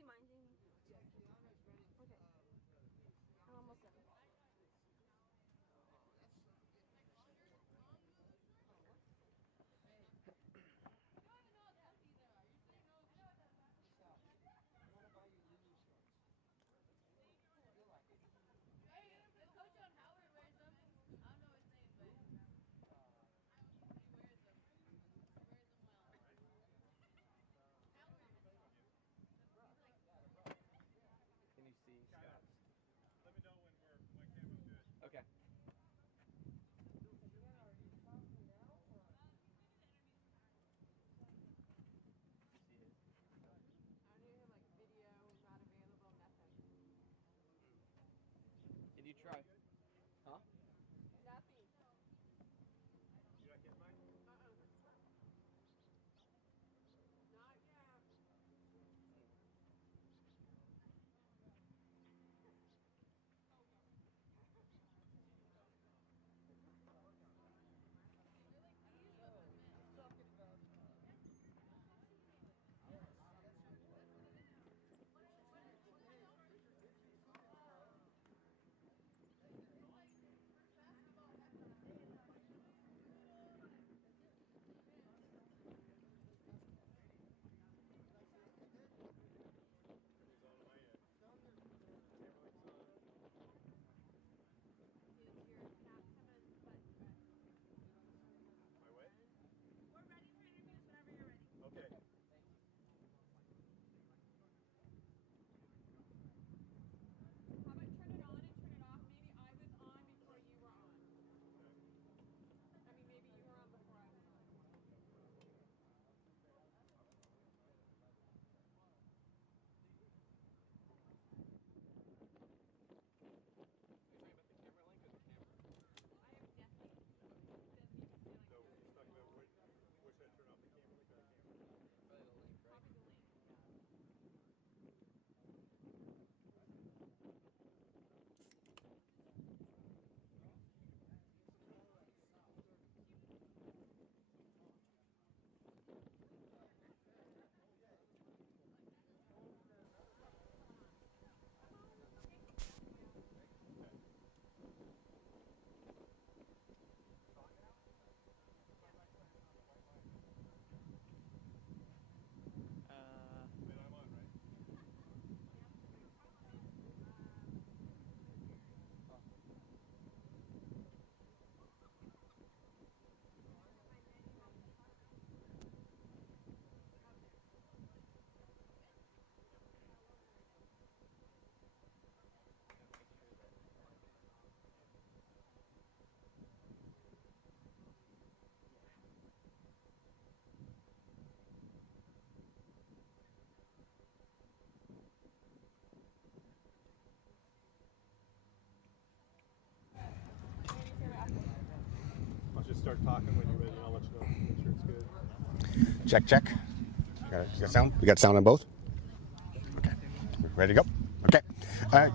see mine, Jamie? Okay. I'm almost done. Can you see Scott? Let me know when my camera's good. Okay. Can you try? Huh? Nothing. You not getting mine? Not yet. It's on my end. Camera lights on. My way? We're ready for interviews whenever you're ready. Okay. How about turn it on and turn it off? Maybe I was on before you were on. I mean, maybe you were on before I was on. Are you talking about the camera link or the camera? I am guessing. It doesn't even say like So he's talking about which should I turn off, the camera link or the camera? Probably the link, right? probably the link. Wait, I'm on, right? I'll just start talking when you're ready and I'll let you know. Make sure it's good. Check, check. You got sound? We got sound on both? Okay. Ready to go? Okay. All right.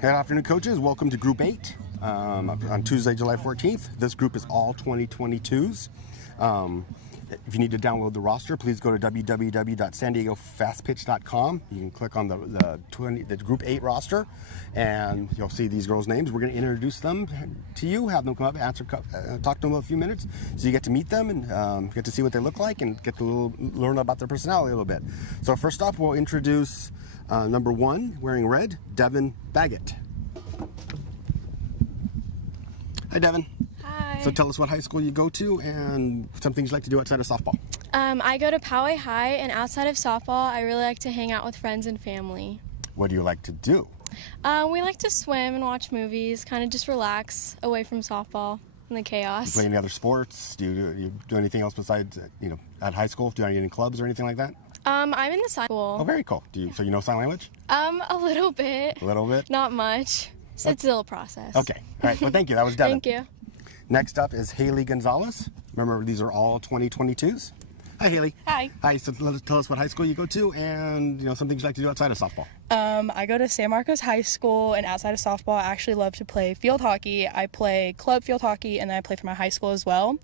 Good afternoon, coaches. Welcome to Group 8 on Tuesday, July 14th. This group is all 2022s. If you need to download the roster, please go to www.sandiegofastpitch.com. You can click on the Group 8 roster, and you'll see these girls' names. We're going to introduce them to you, have them come up, talk to them a few minutes, so you get to meet them and get to see what they look like and get to learn about their personality a little bit. So first up, we'll introduce number 1, wearing red, Devin Baggett. Hi, Devin. Hi. So tell us what high school you go to and some things you like to do outside of softball. I go to Poway High, and outside of softball, I really like to hang out with friends and family. What do you like to do? We like to swim and watch movies, kind of just relax away from softball and the chaos. Play any other sports? Do you do anything else besides, at high school? Do you have any clubs or anything like that? I'm in the science school. Oh, very cool. So you know sign language? A little bit. A little bit? Not much. So it's still a process. Okay. All right. Well, thank you. That was Devin. Thank you. Next up is Haley Gonzalez. Remember, these are all 2022s. Hi, Haley. Hi. Hi. So tell us what high school you go to and, some things you like to do outside of softball. I go to San Marcos High School, and outside of softball, I actually love to play field hockey. I play club field hockey, and then I play for my high school as well.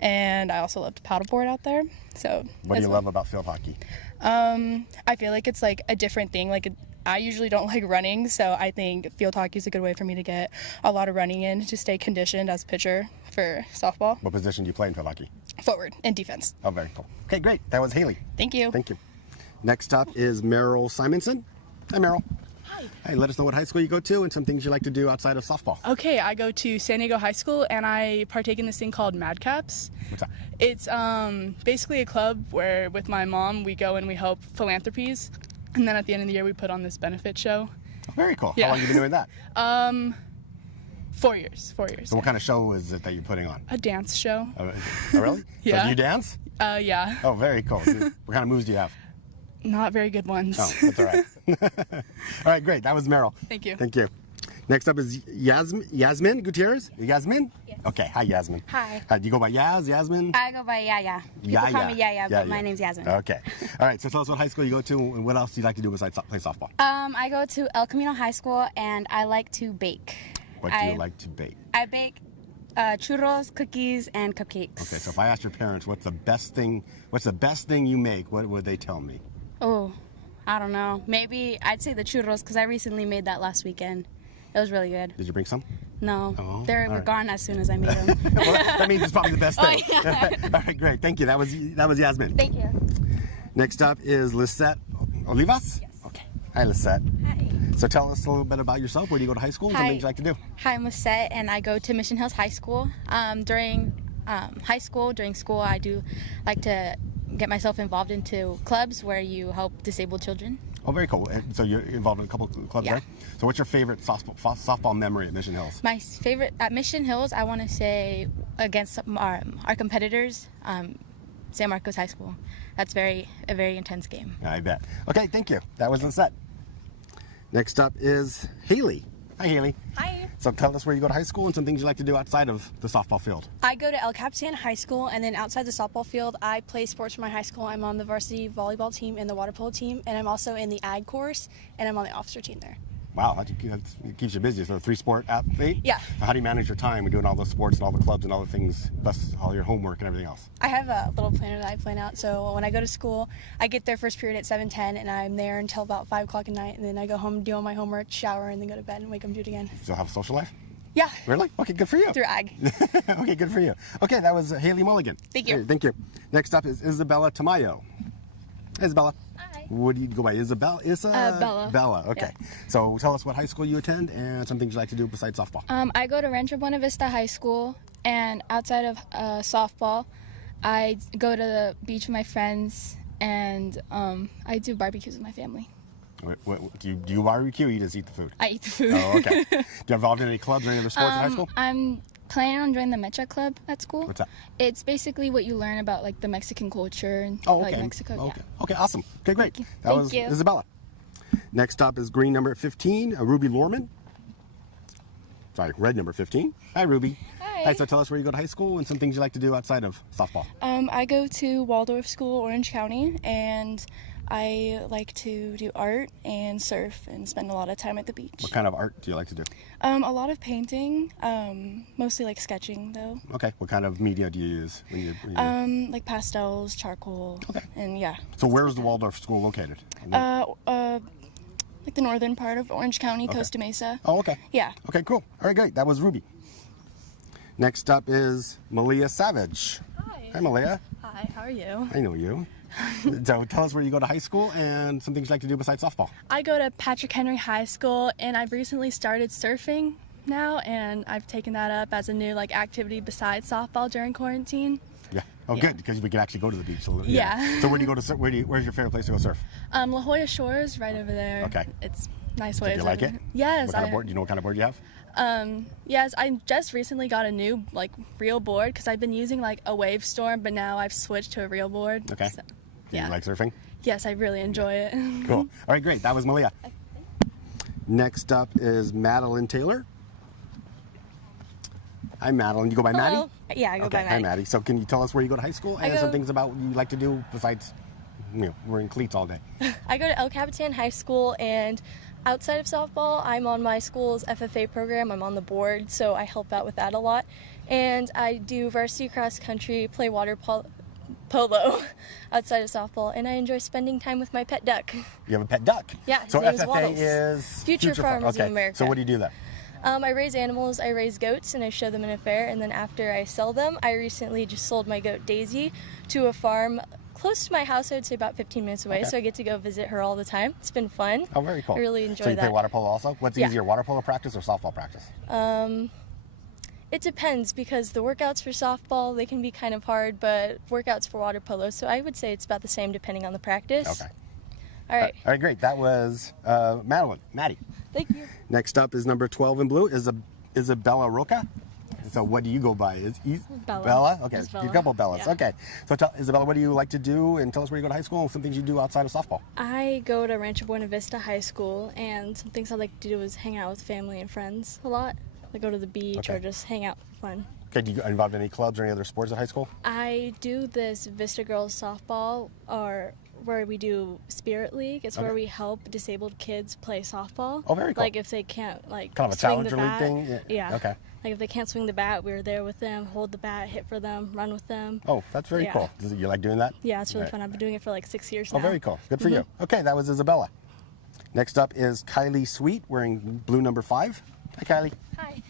And I also love to paddleboard out there. So what do you love about field hockey? I feel like it's like a different thing. Like I usually don't like running, so I think field hockey is a good way for me to get a lot of running in to stay conditioned as a pitcher for softball. What position do you play in field hockey? Forward and defense. Oh, very cool. Okay, great. That was Haley. Thank you. Thank you. Next up is Meryl Simonson. Hi, Meryl. Hi. Hey, let us know what high school you go to and some things you like to do outside of softball. Okay, I go to San Diego High School and I partake in this thing called Madcaps. What's that? It's basically a club where with my mom we go and we help philanthropies, and then at the end of the year we put on this benefit show. Oh, very cool. Yeah. How long have you been doing that? 4 years. 4 years. So what kind of show is it that you're putting on? A dance show. Oh, really? Yeah. So do you dance? Yeah. Oh, very cool. What kind of moves do you have? Not very good ones. Oh, that's all right. All right, great. That was Meryl. Thank you. Thank you. Next up is Yasmin Gutierrez. Yasmin? Yes. Okay. Hi, Yasmin. Hi. Do you go by Yasmin? I go by Yaya. People call me Yaya, but my name's Yasmin. Okay. All right. So tell us what high school you go to and what else do you like to do besides play softball? I go to El Camino High School and I like to bake. What do you like to bake? I bake churros, cookies, and cupcakes. Okay. So if I asked your parents what's the best thing you make, what would they tell me? Oh, I don't know. Maybe I'd say the churros because I recently made that last weekend. It was really good. Did you bring some? No, Oh, they all were right. gone as soon as I made them. Well, that means it's probably the best thing. Oh, yeah. All right, great. Thank you. That was Yasmin. Thank you. Next up is Lisette Olivas. Yes. Okay. Hi, Lisette. Hi. So tell us a little bit about yourself. Where do you go to high school and some Hi. things you like to do? Hi, I'm Lisette, and I go to Mission Hills High School. During high school, during school, I do like to get myself involved into clubs where you help disabled children. Oh, very cool. And so you're involved in a couple of clubs Yeah. there? So what's your favorite softball memory at Mission Hills? My favorite at Mission Hills, I want to say against our competitors, San Marcos High School. That's a very intense game. Yeah, I bet. Okay, thank you. That was Lisette. Next up is Haley. Hi, Haley. Hi. So tell us where you go to high school and some things you like to do outside of the softball field. I go to El Capitan High School, and then outside the softball field, I play sports for my high school. I'm on the varsity volleyball team and the water polo team, and I'm also in the ag course, and I'm on the officer team there. Wow, it keeps you busy. So a 3-sport athlete? Yeah. So how do you manage your time when doing all those sports and all the clubs and all the things, plus all your homework and everything else? I have a little planner that I plan out, so when I go to school, I get there first period at 7:10, and I'm there until about 5 o'clock at night, and then I go home, do all my homework, shower, and then go to bed and wake up and do it again. You still have a social life? Yeah. Really? Okay, good for you. Through ag. Okay, good for you. Okay, that was Haley Mulligan. Thank you. Hey, thank you. Next up is Isabella Tamayo. Hey, Isabella. Hi. What do you go by? Bella. Bella. Okay. So tell us what high school you attend and some things you like to do besides softball. I go to Rancho Buena Vista High School, and outside of softball, I go to the beach with my friends, and I do barbecues with my family. Do you barbecue or you just eat the food? I eat the food. Oh, okay. Do you involved in any clubs or any other sports in high school? I'm planning on joining the Mecha Club at school. What's that? It's basically what you learn about like the Mexican culture and Oh, okay. like Mexico. Okay. Yeah. Okay, awesome. Okay, great. you. That Thank was you. Isabella. Next up is green number 15, Ruby Lorman. Sorry, red number 15. Hi, Ruby. Hi. So tell us where you go to high school and some things you like to do outside of softball. I go to Waldorf School, Orange County, and I like to do art and surf and spend a lot of time at the beach. What kind of art do you like to do? A lot of painting, mostly like sketching though. Okay. What kind of media do you use when you Like pastels, charcoal, Okay. and yeah. So where's the Waldorf School located? Like the northern part of Orange County, Costa Mesa. Oh, okay. Yeah. Okay, cool. All right, great. That was Ruby. Next up is Malia Savage. Hi. Hi, Malia. Hi, how are you? I know you. So tell us where you go to high school and some things you like to do besides softball. I go to Patrick Henry High School, and I've recently started surfing now, and I've taken that up as a new activity besides softball during quarantine. Yeah. Oh, Yeah. good, because we can actually go to the beach. So, Yeah. So where do you go to surf? Where's your favorite place to go surf? La Jolla Shores, right over there. Okay. It's nice Do waves. you like it? over- Yes. What kind of board? Do you know what kind of board you have? Yes, I just recently got a new real board because I've been using a Wave Storm, but now I've switched to a real board. Okay. So, Do yeah. you like surfing? Yes, I really enjoy it. Cool. All right, great. That was Malia. Next up is Madeline Taylor. Hi, Madeline. You go by Maddie? Hello. Yeah, I go Okay. by Maddie. Hi, Maddie. So can you tell us where you go to high school and some things about what you like to do besides, wearing cleats all day? I go to El Capitan High School, and outside of softball, I'm on my school's FFA program. I'm on the board, so I help out with that a lot. And I do varsity cross country, play water polo outside of softball, and I enjoy spending time with my pet duck. You have a pet duck? Yeah, his so name is FFA Waddles. is Future Farmers okay. of America. So what do you do there? I raise animals. I raise goats, and I show them in a fair, and then after I sell them, I recently just sold my goat Daisy to a farm close to my house. I would say about 15 minutes away, Okay. so I get to go visit her all the time. It's been fun. Oh, very cool. I really enjoy So you that. play water polo also? What's Yeah. easier, water polo practice or softball practice? It depends because the workouts for softball, they can be kind of hard, but workouts for water polo, so I would say it's about the same depending on the practice. Okay. All right. All right, great. That was Maddie. Thank you. Next up is number 12 in blue, Isabella Roca. So what do you go by? Bella. Bella? Okay, It's a Bella. couple Bellas. Yeah. Okay. So Isabella, what do you like to do? And tell us where you go to high school and some things you do outside of softball. I go to Rancho Buena Vista High School, and some things I like to do is hang out with family and friends a lot. Like go to the beach Okay. or just hang out for fun. Okay, do you get involved in any clubs or any other sports at high school? I do this Vista Girls softball, or where we do Spirit League. It's where Okay. we help disabled kids play softball. Oh, very cool. Like if they can't like Kind of a swing the challenger league bat. thing? Yeah. Okay. Like if they can't swing the bat, we're there with them, hold the bat, hit for them, run with them. Oh, that's very Yeah. cool. You like doing that? Yeah, it's really Right. fun. I've been doing it for like 6 years Oh, now. very cool. Good for you. Okay, that was Isabella. Next up is Kylie Sweet, wearing blue number 5. Hi, Kylie. Hi.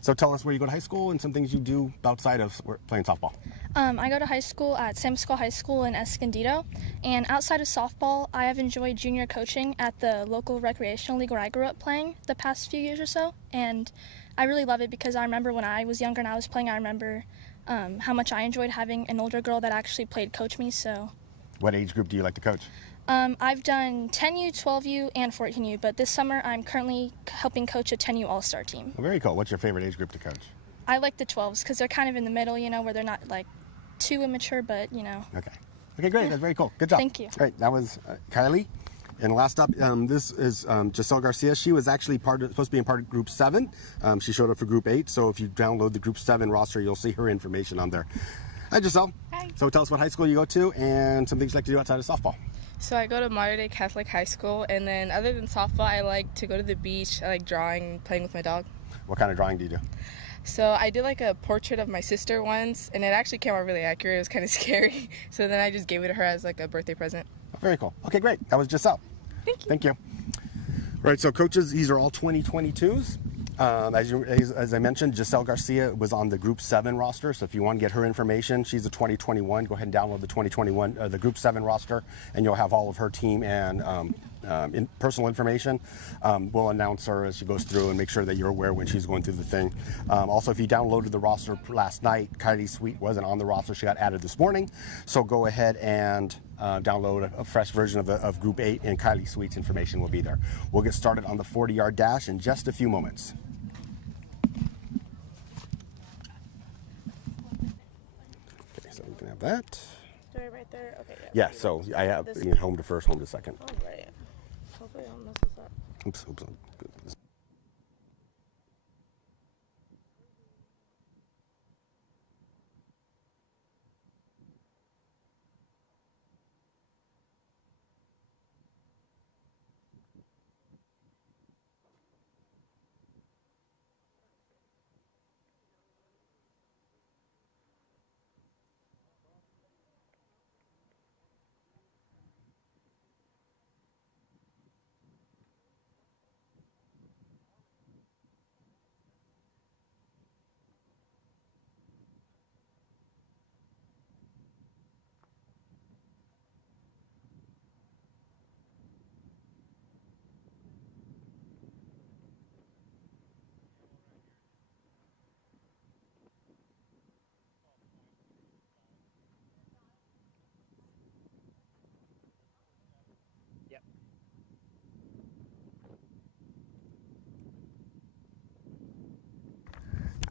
So tell us where you go to high school and some things you do outside of playing softball. I go to high school at San Pascual High School in Escondido, and outside of softball, I have enjoyed junior coaching at the local recreational league where I grew up playing the past few years or so, and I really love it because I remember when I was younger and I was playing, I remember how much I enjoyed having an older girl that actually played coach me, so. What age group do you like to coach? I've done 10U, 12U, and 14U, but this summer I'm currently helping coach a 10U All-Star team. Oh, very cool. What's your favorite age group to coach? I like the 12s because they're kind of in the middle, where they're not like too immature, but Okay. Okay, great. That's very cool. Good job. Thank you. Great. That was Kylie. And last up, this is Giselle Garcia. She was actually supposed to be in part of Group 7. She showed up for Group 8. So if you download the Group 7 roster, you'll see her information on there. Hi, Giselle. Hi. So tell us what high school you go to and some things you like to do outside of softball. So I go to Mater Dei Catholic High School, and then other than softball, I like to go to the beach. I like drawing, playing with my dog. What kind of drawing do you do? So I did like a portrait of my sister once, and it actually came out really accurate. It was kind of scary. So then I just gave it to her as like a birthday present. Oh, very cool. Okay, great. That was Giselle. Thank you. All right, so coaches, these are all 2022s. As I mentioned, Giselle Garcia was on the Group 7 roster, so if you want to get her information, she's a 2021. Go ahead and download the 2021, the Group 7 roster, and you'll have all of her team and personal information. We'll announce her as she goes through and make sure that you're aware when she's going through the thing. Also, if you downloaded the roster last night, Kylie Sweet wasn't on the roster. She got added this morning, so go ahead and download a fresh version of Group 8, and Kylie Sweet's information will be there. We'll get started on the 40-yard dash in just a few moments. Okay, so we can have that. Do I right there? Okay. Yeah, so I have home to first, home to second. All right. Hopefully I don't mess this up. Oops, oops, oops.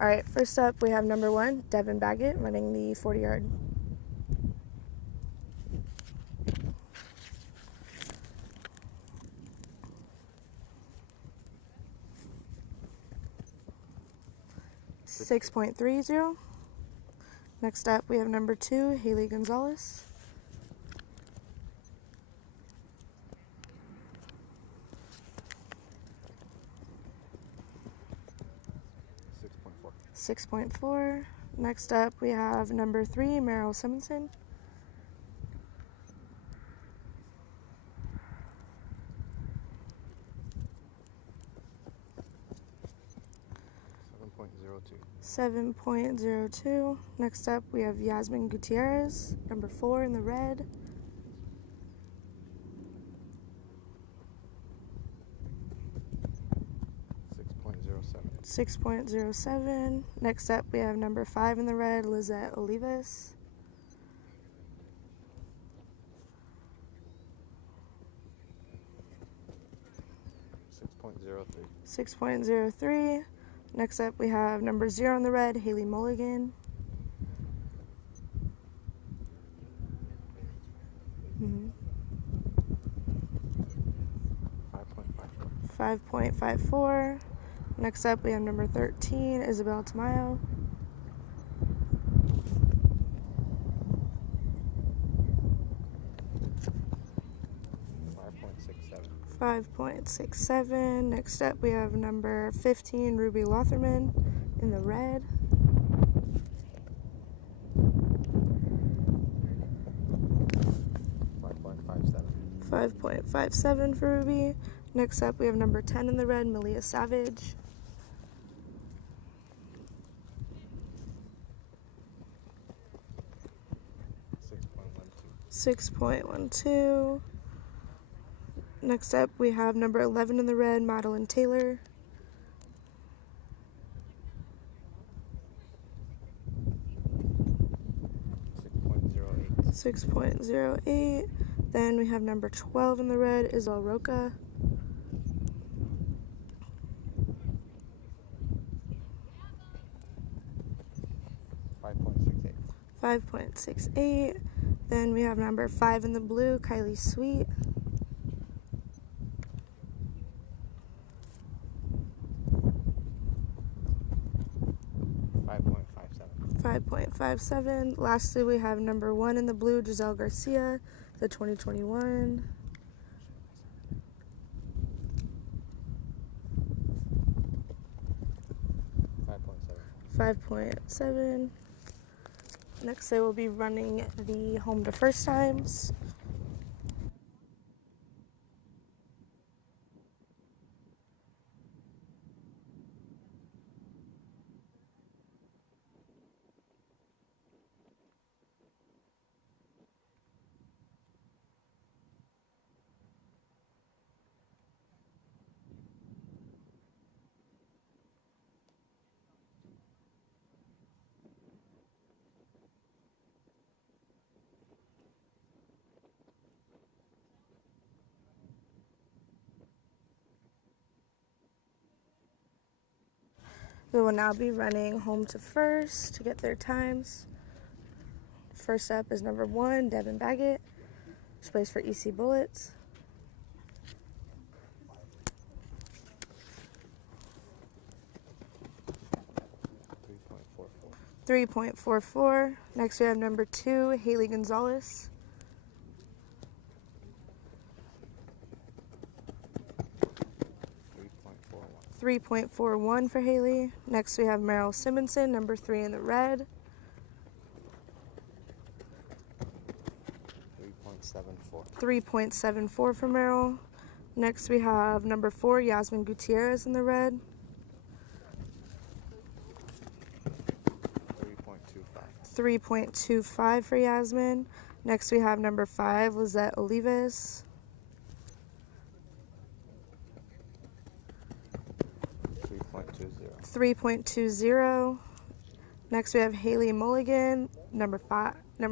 All right, first up we have number 1, Devin Baggett, running the 40-yard. .30. Next up we have number 2, Haley Gonzalez. .6.4. Next up we have number 3, Meryl Simonson. 7.02. Next up, we have Yasmin Gutierrez, number 4 in the red. 6.07. Next up, we have number 5 in the red, Lizette Olivas. 6.03. Next up, we have number 0 in the red, Haley Mulligan. 5.54. Next up, we have number 13, Isabel Tamayo. 5.67. Next up, we have number 15, Ruby Lotherman in the red. 5.57 for Ruby. Next up, we have number 10 in the red, Malia Savage. 6.12. Next up, we have number 11 in the red, Madeline Taylor. 6.08. Then we have number 12 in the red, Isabel Roca. 5.68. Then we have number 5 in the blue, Kylie Sweet. 5.57. Lastly, we have number 1 in the blue, Giselle Garcia, the 2021. 5.7. Next, they will be running the home to first times. We will now be running home to first to get their times. First up is number 1, Devin Baggett. She plays for EC Bullets. 3.44. Next we have number 2, Haley Gonzalez. 3.41 for Haley. Next we have Meryl Simonson, number 3 in the red. 3.74 for Meryl. Next we have number 4, Yasmin Gutierrez in the red. 3.25 for Yasmin. Next we have number 5, Lizette Olivas. 3.20. Next we have Haley Mulligan, number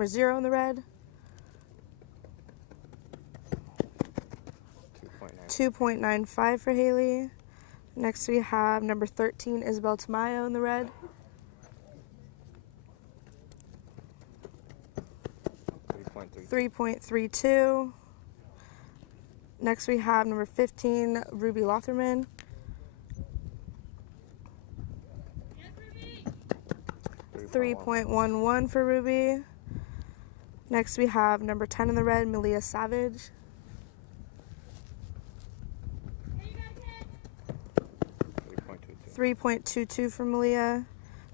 0 in the red. 2.95 for Haley. Next we have number 13, Isabel Tamayo in the red. 3.32. Next we have number 15, Ruby Lotherman. 3.11 for Ruby. Next we have number 10 in the red, Malia Savage. 3.22 for Malia.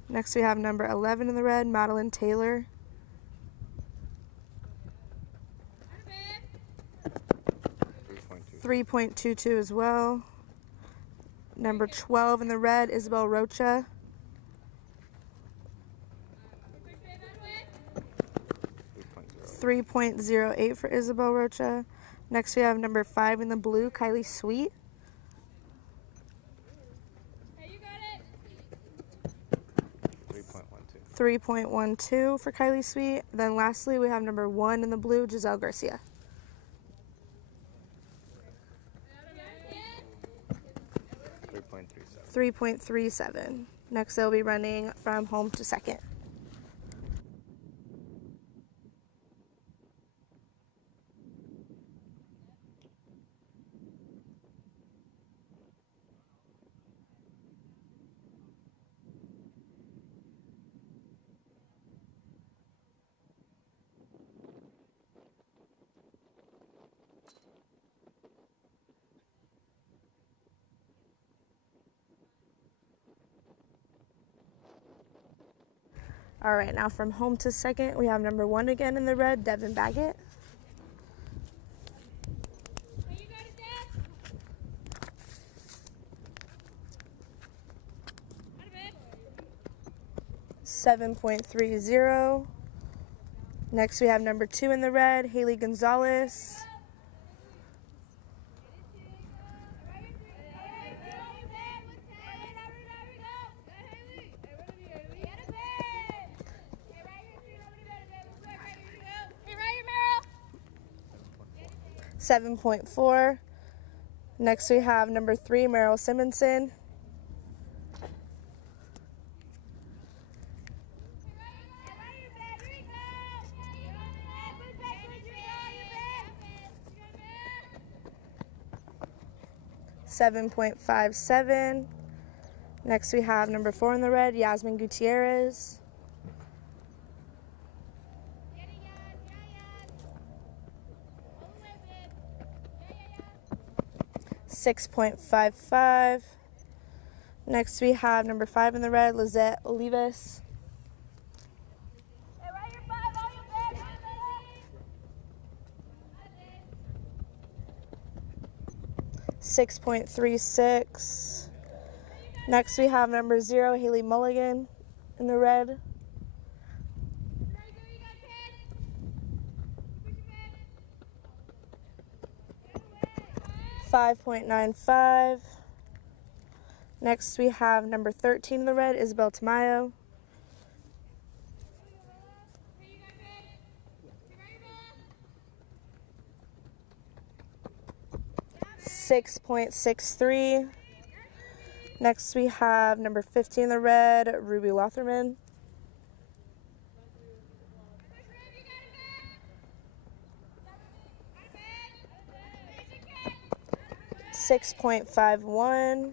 Next we have number 11 in the red, Madeline Taylor. 3.22 as well. Number 12 in the red, Isabel Rocha. 3.08 for Isabel Rocha. Next we have number 5 in the blue, Kylie Sweet. 3.12 for Kylie Sweet. Then lastly, we have number 1 in the blue, Giselle Garcia. 3.37. Next, they'll be running from home to second. All right, now from home to second, we have number 1 again in the red, Devin Baggett. 7.30. Next, we have number 2 in the red, Haley Gonzalez. 7.4. Next we have number 3, Meryl Simonson. 7.57. Next we have number 4 in the red, Yasmin Gutierrez. 6.55. Next we have number 5 in the red, Lizette Olivas. 6.36. Next we have number 0, Haley Mulligan in the red. 5.95. Next we have number 13 in the red, Isabel Tamayo. 6.63. Next we have number 15 in the red, Ruby Lotherman. 6.51.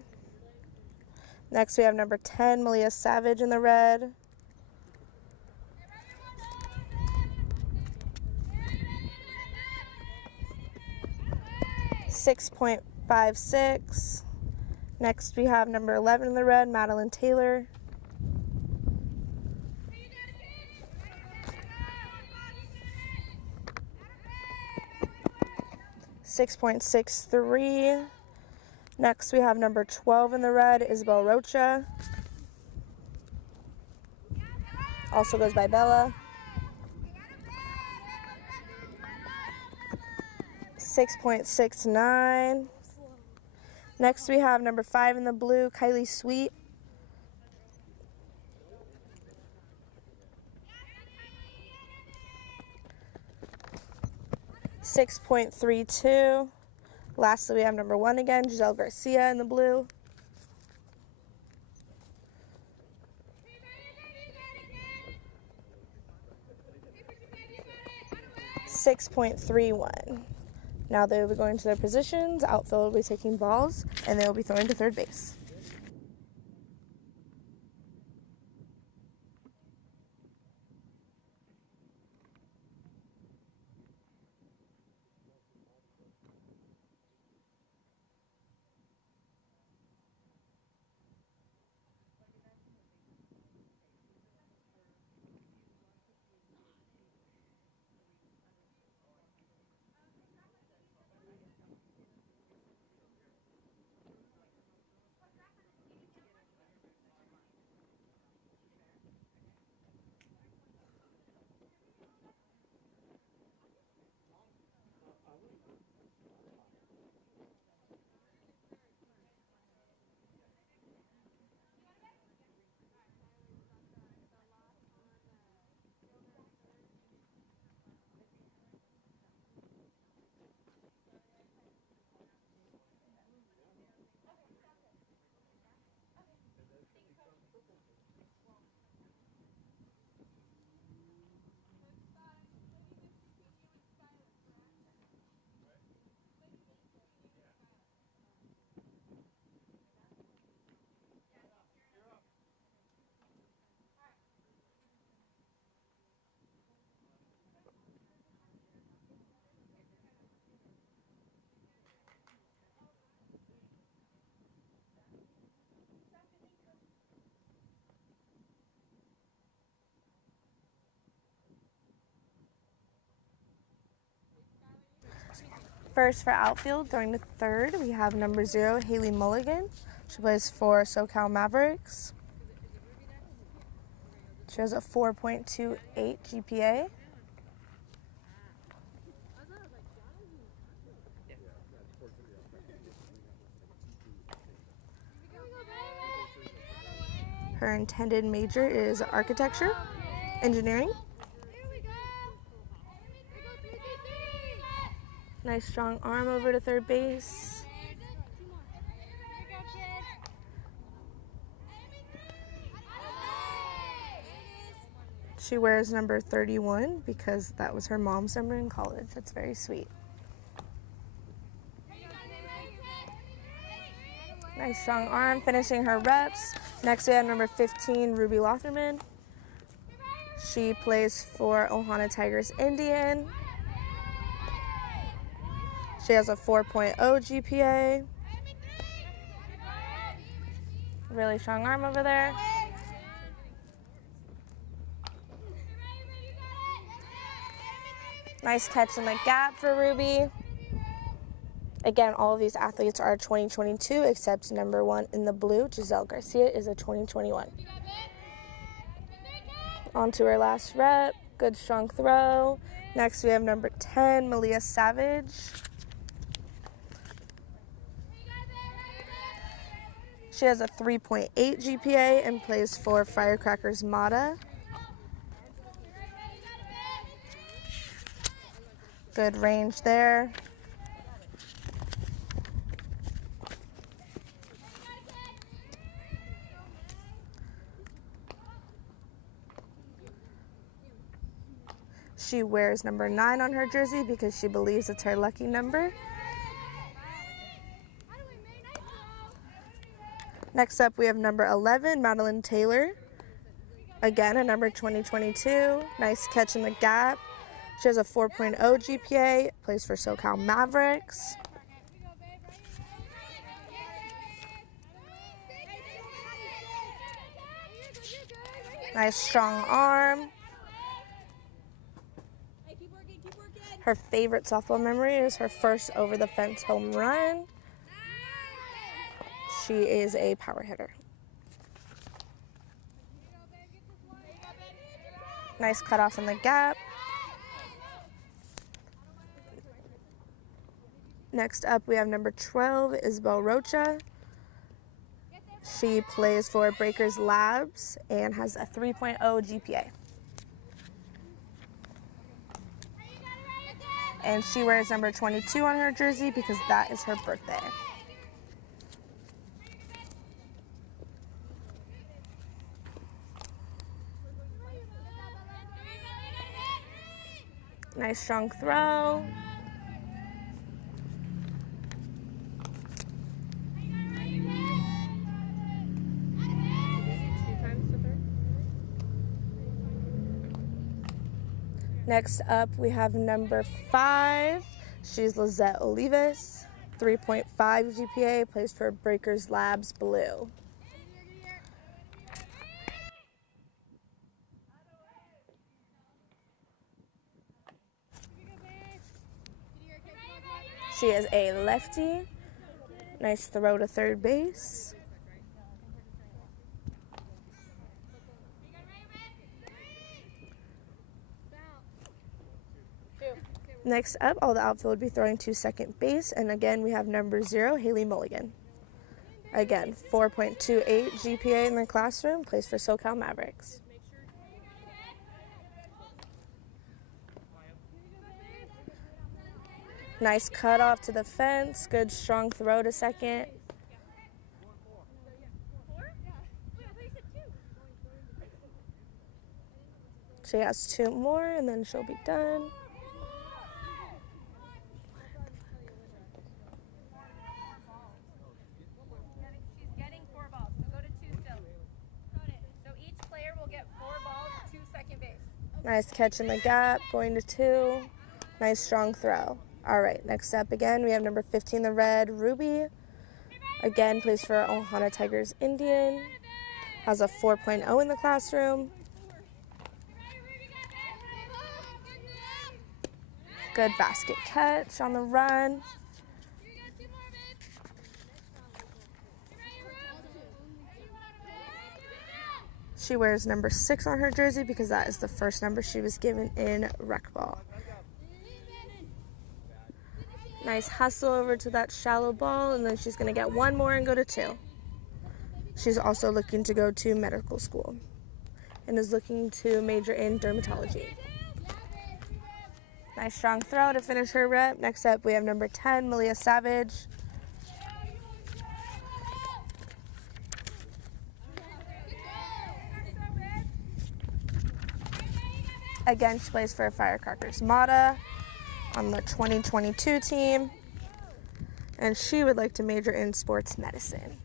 Next we have number 10, Malia Savage in the red. 6.56. Next we have number 11 in the red, Madeline Taylor. 6.63. Next we have number 12 in the red, Isabel Rocha. Also goes by Bella. 6.69. Next we have number 5 in the blue, Kylie Sweet. 6.32. Lastly, we have number 1 again, Giselle Garcia in the blue. 6.31. Now they will be going to their positions. Outfield will be taking balls, and they will be throwing to third base. First for outfield, throwing to third, we have number 0, Haley Mulligan. She plays for SoCal Mavericks. She has a 4.28 GPA. Her intended major is architecture, engineering. Nice strong arm over to third base. She wears number 31 because that was her mom's number in college. That's very sweet. Nice strong arm, finishing her reps. Next we have number 15, Ruby Lotherman. She plays for Ohana Tigers Indian. She has a 4.0 GPA. Really strong arm over there. Nice catch in the gap for Ruby. Again, all of these athletes are 2022 except number 1 in the blue, Giselle Garcia, is a 2021. On to her last rep. Good strong throw. Next we have number 10, Malia Savage. She has a 3.8 GPA and plays for Firecrackers Mata. Good range there. She wears number 9 on her jersey because she believes it's her lucky number. Next up, we have number 11, Madeline Taylor. Again, a number 2022. Nice catch in the gap. She has a 4.0 GPA, plays for SoCal Mavericks. Nice strong arm. Her favorite softball memory is her first over-the-fence home run. She is a power hitter. Nice cutoff in the gap. Next up, we have number 12, Isabel Rocha. She plays for Breakers Labs and has a 3.0 GPA. And she wears number 22 on her jersey because that is her birthday. Nice strong throw. Next up, we have number 5. She's Lizette Olivas, 3.5 GPA, plays for Breakers Labs Blue. She is a lefty. Nice throw to third base. Next up, all the outfield would be throwing to second base, and again we have number 0, Haley Mulligan. Again, 4.28 GPA in the classroom, plays for SoCal Mavericks. Nice cutoff to the fence, good strong throw to second. She has 2 more and then she'll be done. Nice catch in the gap, going to 2. Nice strong throw. All right, next up again, we have number 15, the red, Ruby. Again, plays for Ohana Tigers Indian. Has a 4.0 in the classroom. Good basket catch on the run. She wears number 6 on her jersey because that is the first number she was given in rec ball. Nice hustle over to that shallow ball, and then she's going to get one more and go to 2. She's also looking to go to medical school and is looking to major in dermatology. Nice strong throw to finish her rep. Next up, we have number 10, Malia Savage. Again, she plays for Firecrackers Mata on the 2022 team, and she would like to major in sports medicine.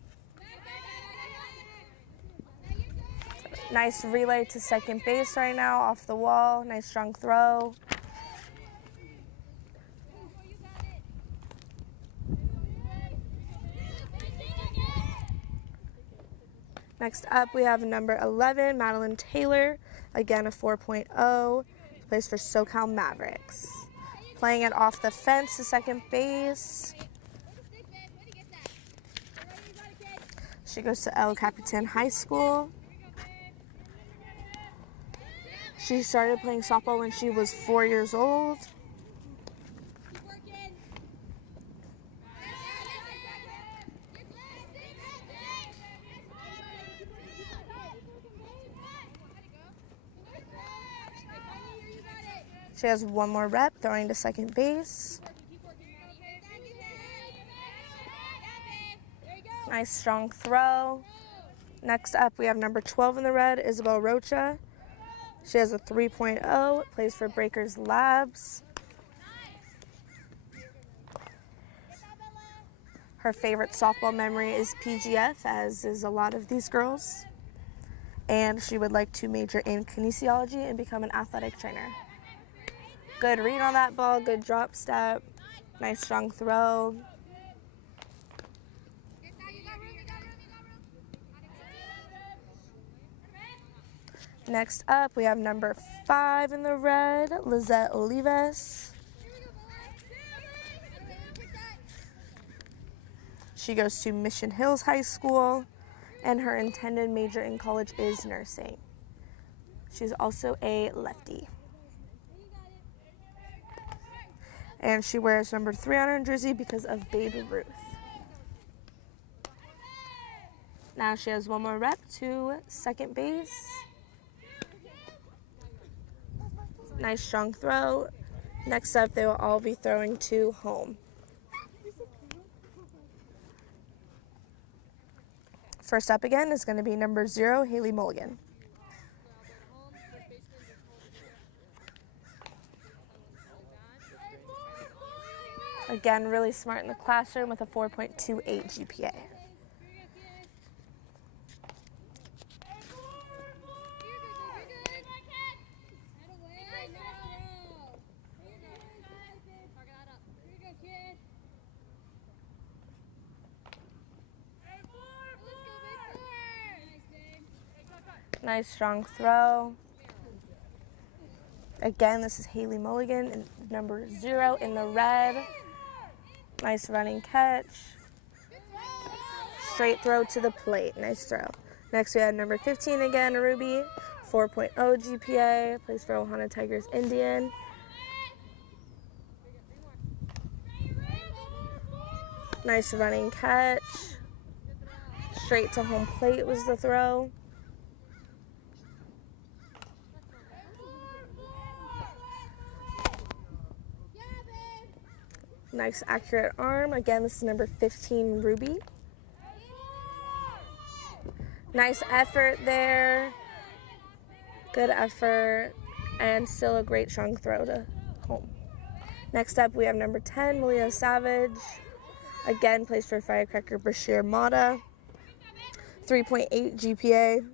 Nice relay to second base right now, off the wall. Nice strong throw. Next up, we have number 11, Madeline Taylor. Again, a 4.0. Plays for SoCal Mavericks. Playing it off the fence to second base. She goes to El Capitan High School. She started playing softball when she was 4 years old. She has one more rep, throwing to second base. Nice strong throw. Next up, we have number 12 in the red, Isabel Rocha. She has a 3.0, plays for Breakers Labs. Her favorite softball memory is PGF, as is a lot of these girls. And she would like to major in kinesiology and become an athletic trainer. Good read on that ball, good drop step, nice strong throw. Next up, we have number 5 in the red, Lizette Olives. She goes to Mission Hills High School, and her intended major in college is nursing. She's also a lefty. And she wears number 3 on her jersey because of Babe Ruth. Now she has one more rep to second base. Nice strong throw. Next up, they will all be throwing to home. First up again is going to be number 0, Haley Mulligan. Again, really smart in the classroom with a 4.28 GPA. Nice strong throw. Again, this is Haley Mulligan, and number 0 in the red. Nice running catch. Straight throw to the plate. Nice throw. Next we have number 15 again, Ruby. 4.0 GPA. Plays for Ohana Tigers Indian. Nice running catch. Straight to home plate was the throw. Nice accurate arm. Again, this is number 15, Ruby. Nice effort there. Good effort. And still a great strong throw to home. Next up, we have number 10, Malia Savage. Again, plays for Firecracker Brashear Mata. 3.8 GPA.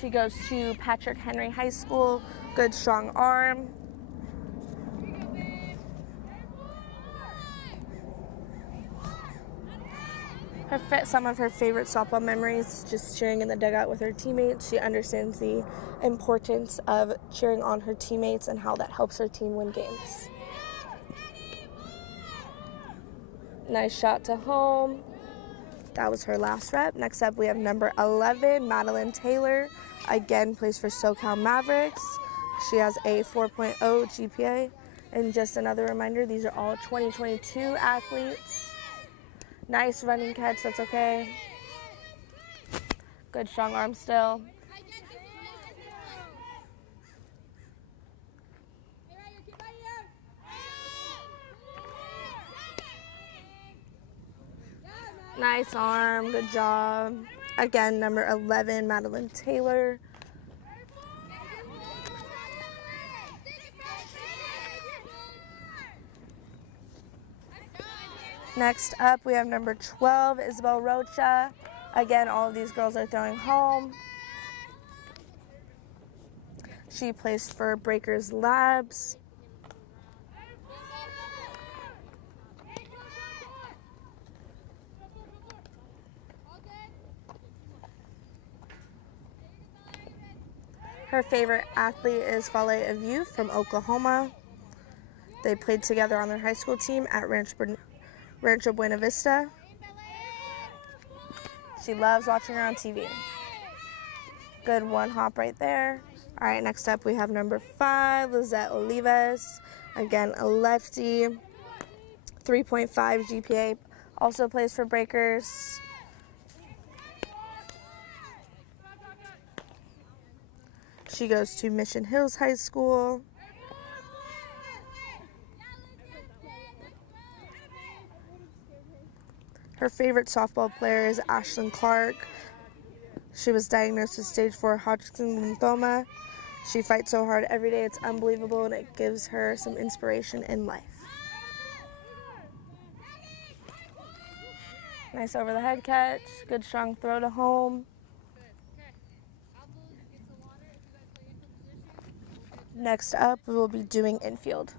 She goes to Patrick Henry High School. Good strong arm. Some of her favorite softball memories, just cheering in the dugout with her teammates. She understands the importance of cheering on her teammates and how that helps her team win games. Nice shot to home. That was her last rep. Next up, we have number 11, Madeline Taylor. Again, plays for SoCal Mavericks. She has a 4.0 GPA. And just another reminder, these are all 2022 athletes. Nice running catch, that's okay. Good strong arm still. Nice arm, good job. Again, number 11, Madeline Taylor. Next up, we have number 12, Isabel Rocha. Again, all of these girls are throwing home. She plays for Breakers Labs. Her favorite athlete is Fale Aviv from Oklahoma. They played together on their high school team at Rancho Buena Vista. She loves watching her on TV. Good one hop right there. All right, next up we have number 5, Lizette Olivas. Again, a lefty, 3.5 GPA. Also plays for Breakers. She goes to Mission Hills High School. Her favorite softball player is Ashlyn Clark. She was diagnosed with stage 4 Hodgkin lymphoma. She fights so hard every day, it's unbelievable, and it gives her some inspiration in life. Nice over the head catch, good strong throw to home. Next up, we will be doing infield.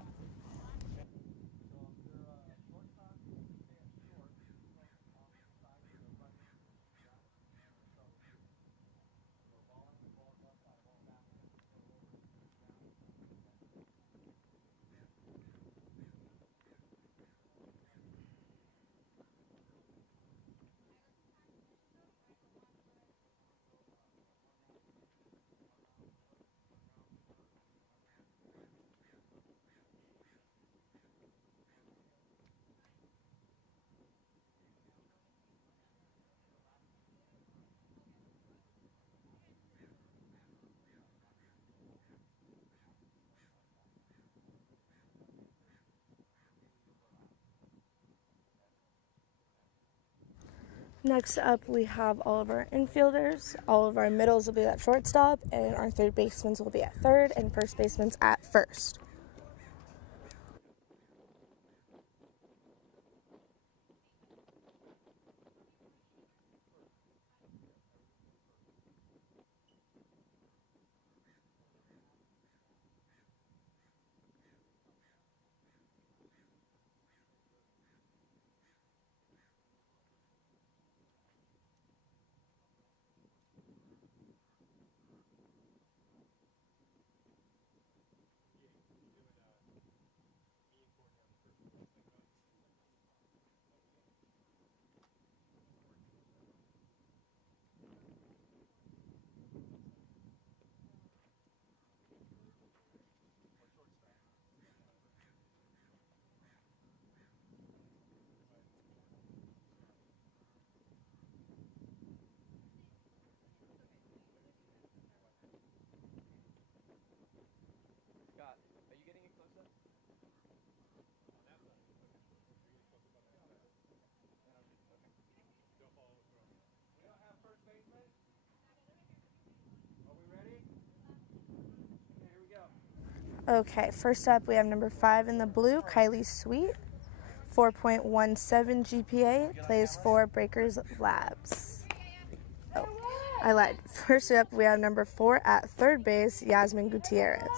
Next up, we have all of our infielders. All of our middles will be at shortstop, and our third basemen will be at third, and first basemen at first. Okay, first up we have number 5 in the blue, Kylie Sweet, 4.17 GPA, plays for Breakers Labs. Oh, I lied. First up we have number 4 at third base, Yasmin Gutierrez,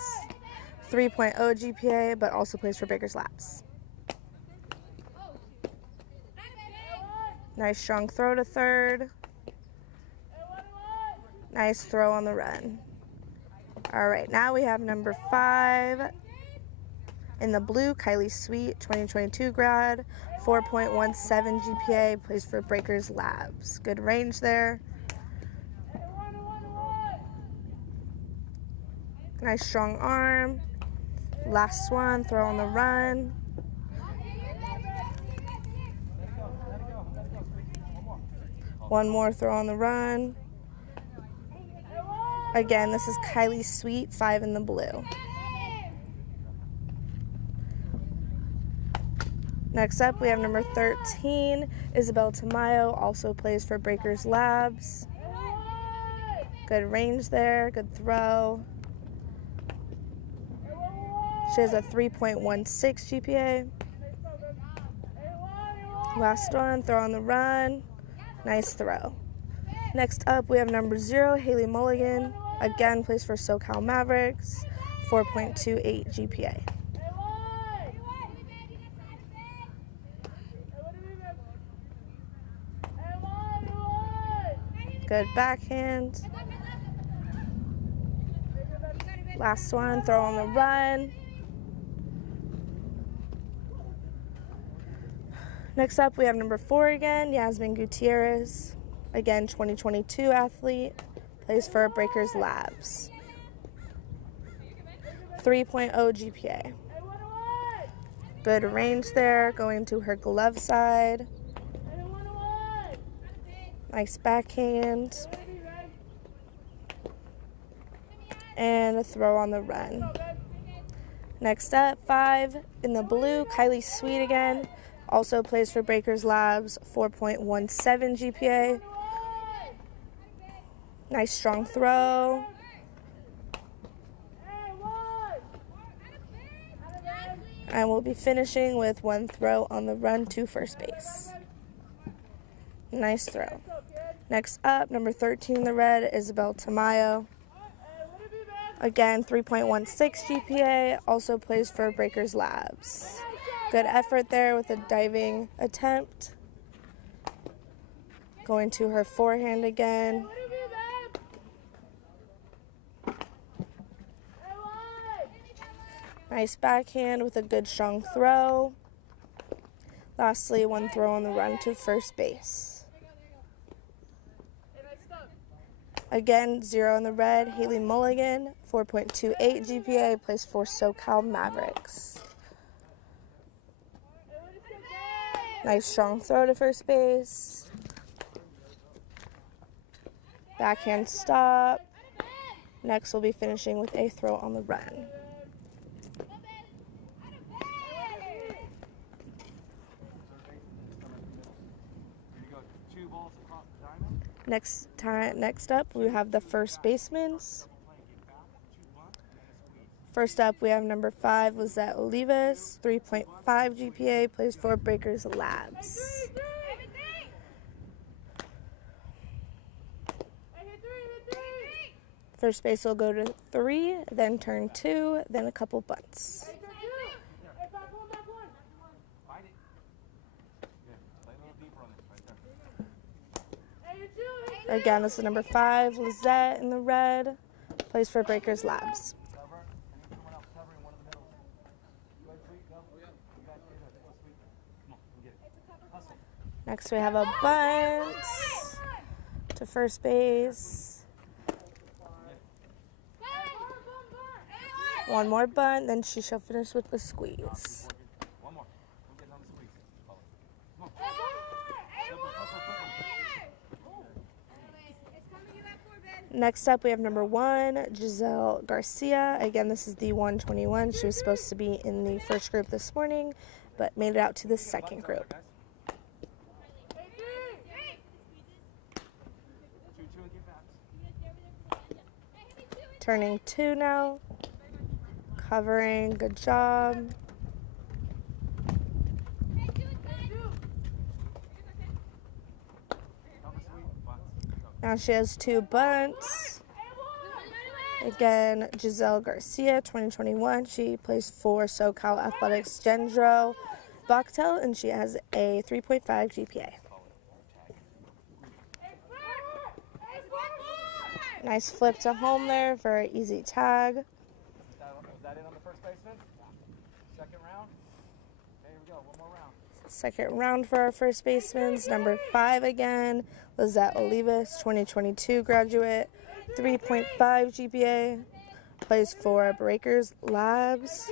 3.0 GPA, but also plays for Breakers Labs. Nice strong throw to third. Nice throw on the run. All right, now we have number 5 in the blue, Kylie Sweet, 2022 grad, 4.17 GPA, plays for Breakers Labs. Good range there. Nice strong arm. Last one, throw on the run. One more throw on the run. Again, this is Kylie Sweet, 5 in the blue. Next up, we have number 13, Isabel Tamayo, also plays for Breakers Labs. Good range there, good throw. She has a 3.16 GPA. Last one, throw on the run. Nice throw. Next up, we have number 0, Haley Mulligan. Again, plays for SoCal Mavericks, 4.28 GPA. Good backhand. Last one, throw on the run. Next up, we have number 4 again, Yasmin Gutierrez. Again, 2022 athlete, plays for Breakers Labs. 3.0 GPA. Good range there, going to her glove side. Nice backhand. And a throw on the run. Next up, 5 in the blue, Kylie Sweet again. Also plays for Breakers Labs, 4.17 GPA. Nice strong throw. And we'll be finishing with one throw on the run to first base. Nice throw. Next up, number 13 in the red, Isabel Tamayo. Again, 3.16 GPA, also plays for Breakers Labs. Good effort there with a diving attempt. Going to her forehand again. Nice backhand with a good strong throw. Lastly, one throw on the run to first base. Again, 0 in the red, Haley Mulligan, 4.28 GPA, plays for SoCal Mavericks. Nice strong throw to first base. Backhand stop. Next, we'll be finishing with a throw on the run. Next up, we have the first basemen. First up, we have number 5, Lizette Olivas, 3.5 GPA, plays for Breakers Labs. First base will go to 3, then turn 2, then a couple bunts. Again, this is number 5, Lizette in the red, plays for Breakers Labs. Next we have a bunt to first base. One more bunt, then she shall finish with the squeeze. Next up, we have number 1, Giselle Garcia. Again, this is the 121. She was supposed to be in the first group this morning, but made it out to the second group. Turning 2 now. Covering, good job. Now she has 2 bunts. Again, Giselle Garcia, 2021. She plays for SoCal Athletics Gendro Bachtel, and she has a 3.5 GPA. Nice flip to home there for an easy tag. Was that it on the first baseman? Second round? Okay, here we go. One more round. Second round for our first baseman, number 5 again, Lizette Olivas, 2022 graduate, 3.5 GPA, plays for Breakers Labs.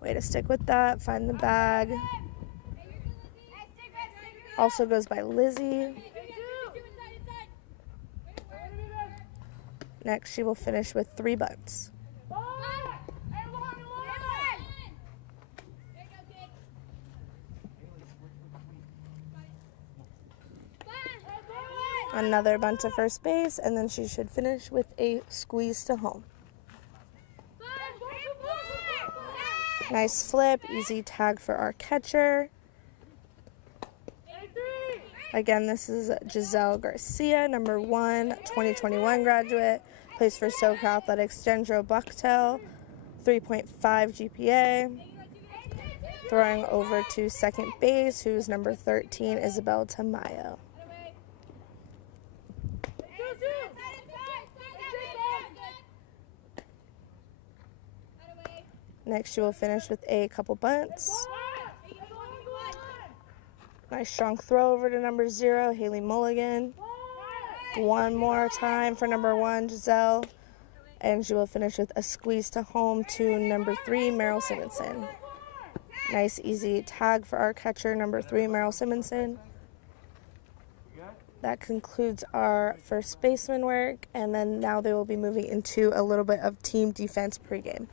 Way to stick with that, find the bag. Also goes by Lizzie. Next, she will finish with 3 bunts. Another bunt to first base, and then she should finish with a squeeze to home. Nice flip, easy tag for our catcher. Again, this is Giselle Garcia, number 1, 2021 graduate, plays for SoCal Athletics Gendro Bucktail, 3.5 GPA. Throwing over to second base, who's number 13, Isabel Tamayo. Next, she will finish with a couple bunts. Nice strong throw over to number 0, Haley Mulligan. One more time for number 1, Giselle. And she will finish with a squeeze to home to number 3, Meryl Simonson. Nice easy tag for our catcher, number 3, Meryl Simonson. That concludes our first baseman work, and then now they will be moving into a little bit of team defense pregame.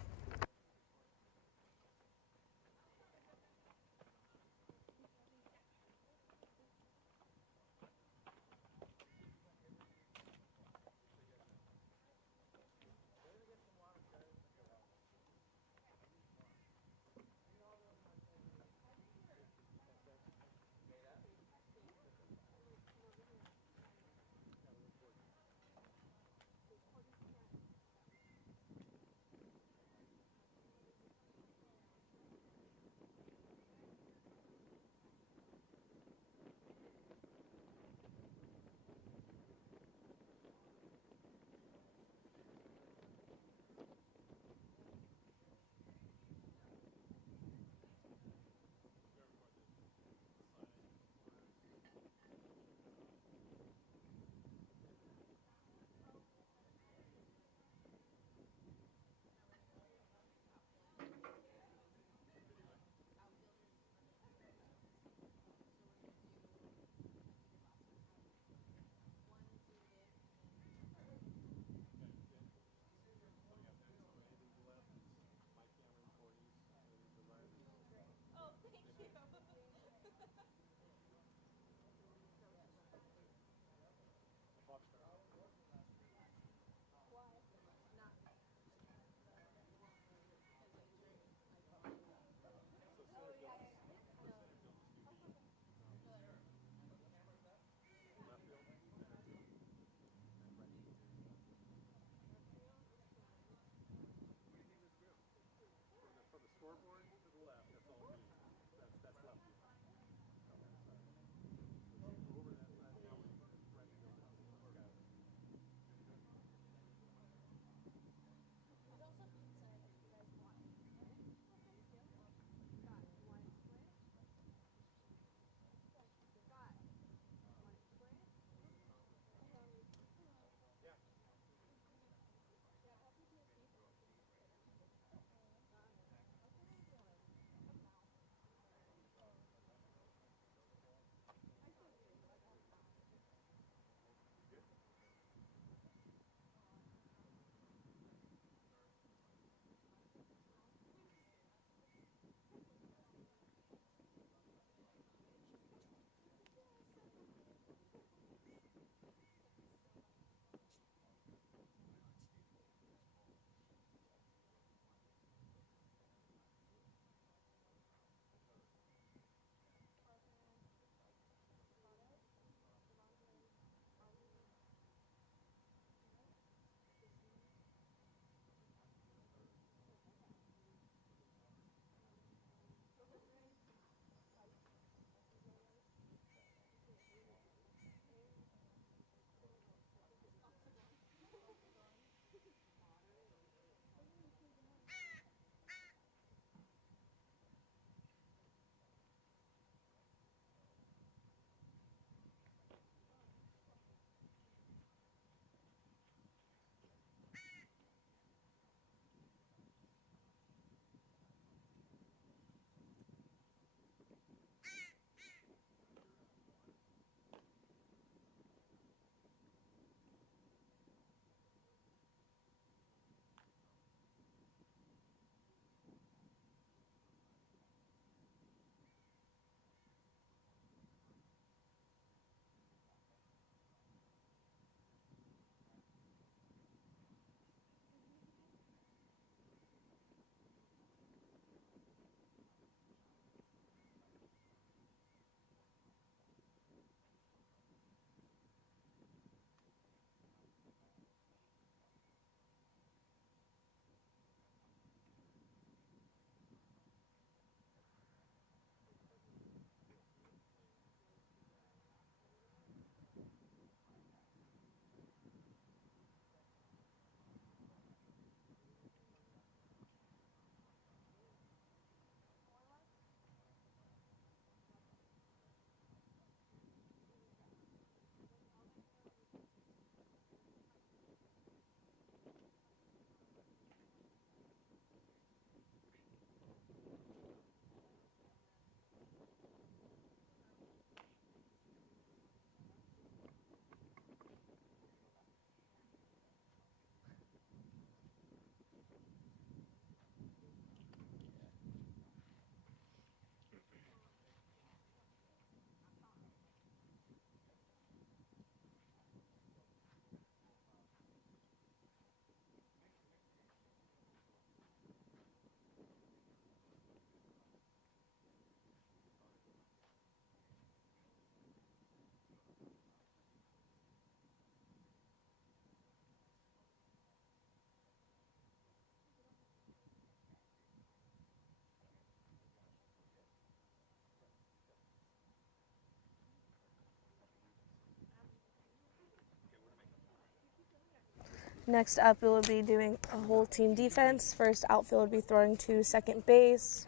Next up, we'll be doing a whole team defense. First, outfield will be throwing to second base.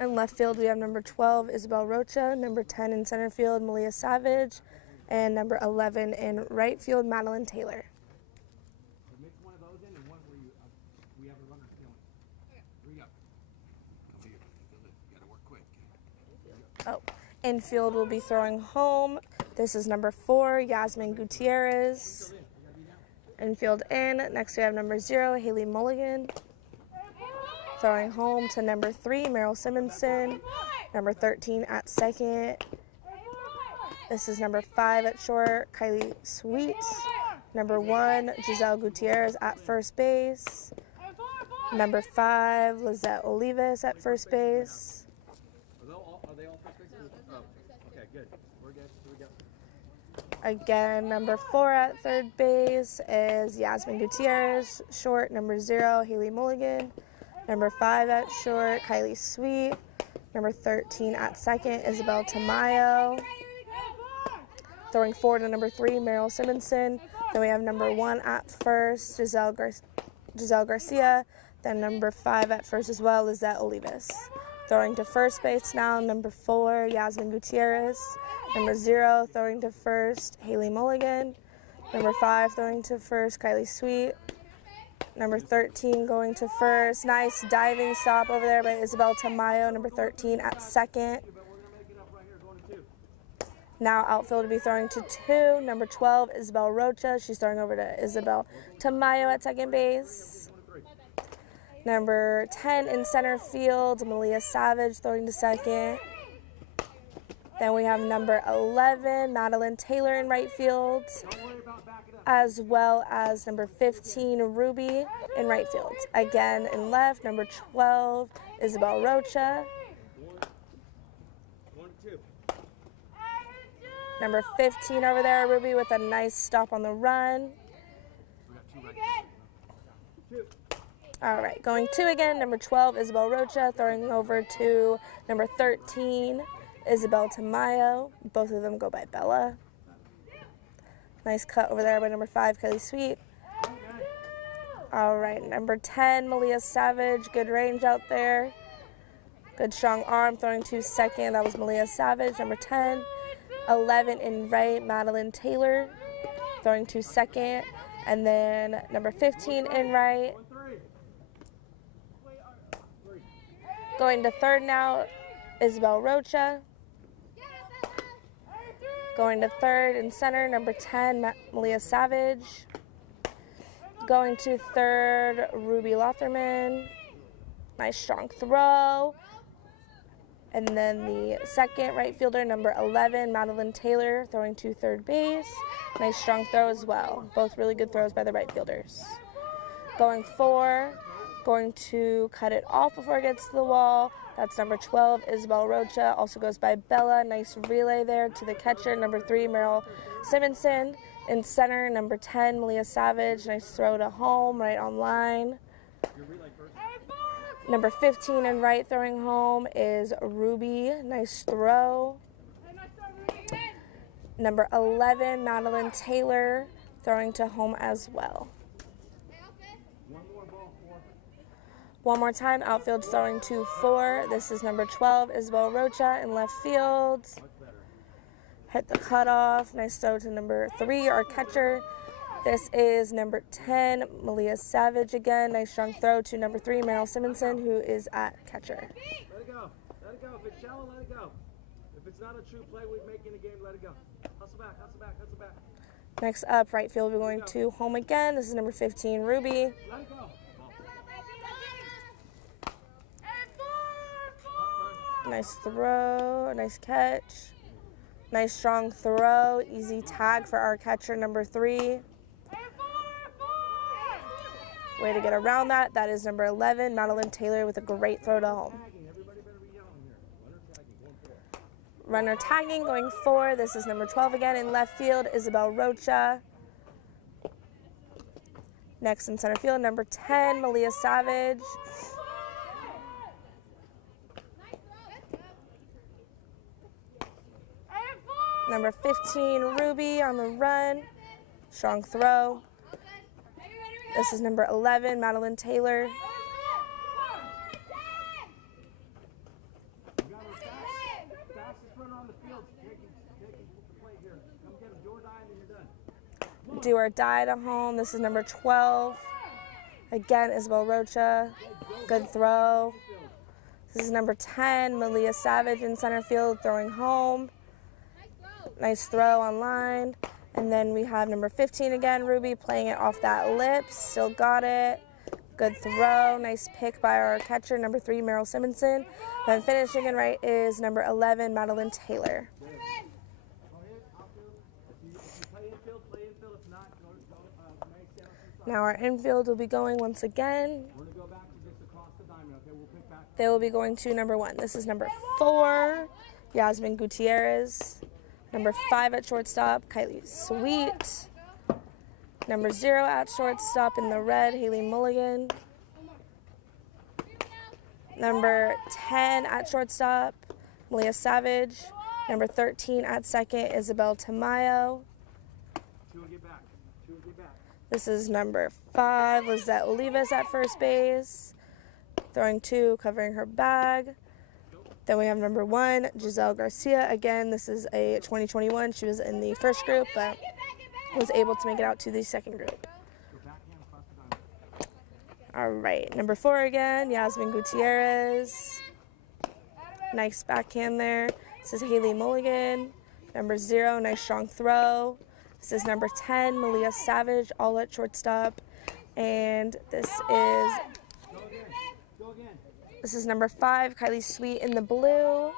In left field, we have number 12, Isabel Rocha, number 10 in center field, Malia Savage, and number 11 in right field, Madeline Taylor. Oh, infield will be throwing home. This is number 4, Yasmin Gutierrez. Infield in. Next we have number 0, Haley Mulligan. Throwing home to number 3, Meryl Simonson. Number 13 at second. This is number 5 at short, Kylie Sweets. Number 1, Giselle Gutierrez at first base. Number 5, Lizette Olivas at first base. Are they all first bases? Oh, okay, good. We're good. Here we go. Again, number 4 at third base is Yasmin Gutierrez. Short, number 0, Haley Mulligan. Number 5 at short, Kylie Sweet. Number 13 at second, Isabel Tamayo. Throwing forward to number 3, Meryl Simonson. Then we have number 1 at first, Giselle Garcia. Then number 5 at first as well, Lizette Olivas. Throwing to first base now, number 4, Yasmin Gutierrez. Number 0, throwing to first, Haley Mulligan. Number 5, throwing to first, Kylie Sweet. Number 13 going to first. Nice diving stop over there by Isabel Tamayo, number 13 at second. Now outfield will be throwing to 2. Number 12, Isabel Rocha. She's throwing over to Isabel Tamayo at second base. Number 10 in center field, Malia Savage throwing to second. Then we have number 11, Madeline Taylor in right field, as well as number 15, Ruby in right field. Again in left, number 12, Isabel Rocha. Number 15 over there, Ruby, with a nice stop on the run. All right, going 2 again, number 12, Isabel Rocha, throwing over to number 13, Isabel Tamayo. Both of them go by Bella. Nice cut over there by number 5, Kylie Sweet. All right, number 10, Malia Savage. Good range out there. Good strong arm, throwing to second. That was Malia Savage, number 10. 11 in right, Madeline Taylor, throwing to second. And then number 15 in right. Going to third now, Isabel Rocha. Going to third and center, number 10, Malia Savage. Going to third, Ruby Lotherman. Nice strong throw. And then the second right fielder, number 11, Madeline Taylor, throwing to third base. Nice strong throw as well. Both really good throws by the right fielders. Going 4, going to cut it off before it gets to the wall. That's number 12, Isabel Rocha, also goes by Bella. Nice relay there to the catcher, number 3, Meryl Simonson. In center, number 10, Malia Savage. Nice throw to home, right on line. Number 15 in right throwing home is Ruby. Nice throw. Number 11, Madeline Taylor, throwing to home as well. One more time, outfield throwing to 4. This is number 12, Isabel Rocha in left field. Hit the cutoff. Nice throw to number 3, our catcher. This is number 10, Malia Savage again. Nice strong throw to number 3, Meryl Simonson, who is at catcher. Let it go. Let it go. If it's shallow, let it go. If it's not a true play we make in the game, let it go. Hustle back, hustle back, hustle back. Next up, right field, we're going to home again. This is number 15, Ruby. Let it go. Nice throw, nice catch. Nice strong throw, easy tag for our catcher, number 3. Way to get around that. That is number 11, Madeline Taylor, with a great throw to home. Runner tagging, going 4. This is number 12 again in left field, Isabel Rocha. Next in center field, number 10, Malia Savage. Number 15, Ruby on the run. Strong throw. This is number 11, Madeline Taylor. Do or die to home. This is number 12. Again, Isabel Rocha. Good throw. This is number 10, Malia Savage in center field, throwing home. Nice throw on line. And then we have number 15 again, Ruby, playing it off that lip. Still got it. Good throw. Nice pick by our catcher, number 3, Meryl Simonson. Then finishing in right is number 11, Madeline Taylor. Now our infield will be going once again. They will be going to number 1. This is number 4, Yasmin Gutierrez. Number 5 at shortstop, Kylie Sweet. Number 0 at shortstop in the red, Haley Mulligan. Number 10 at shortstop, Malia Savage. Number 13 at second, Isabel Tamayo. This is number 5, Lizette Olivas at first base. Throwing 2, covering her bag. Then we have number 1, Giselle Garcia. Again, this is a 2021. She was in the first group, but was able to make it out to the second group. All right, number 4 again, Yasmin Gutierrez. Nice backhand there. This is Haley Mulligan. Number 0, nice strong throw. This is number 10, Malia Savage, all at shortstop. And this is number 5, Kylie Sweet in the blue.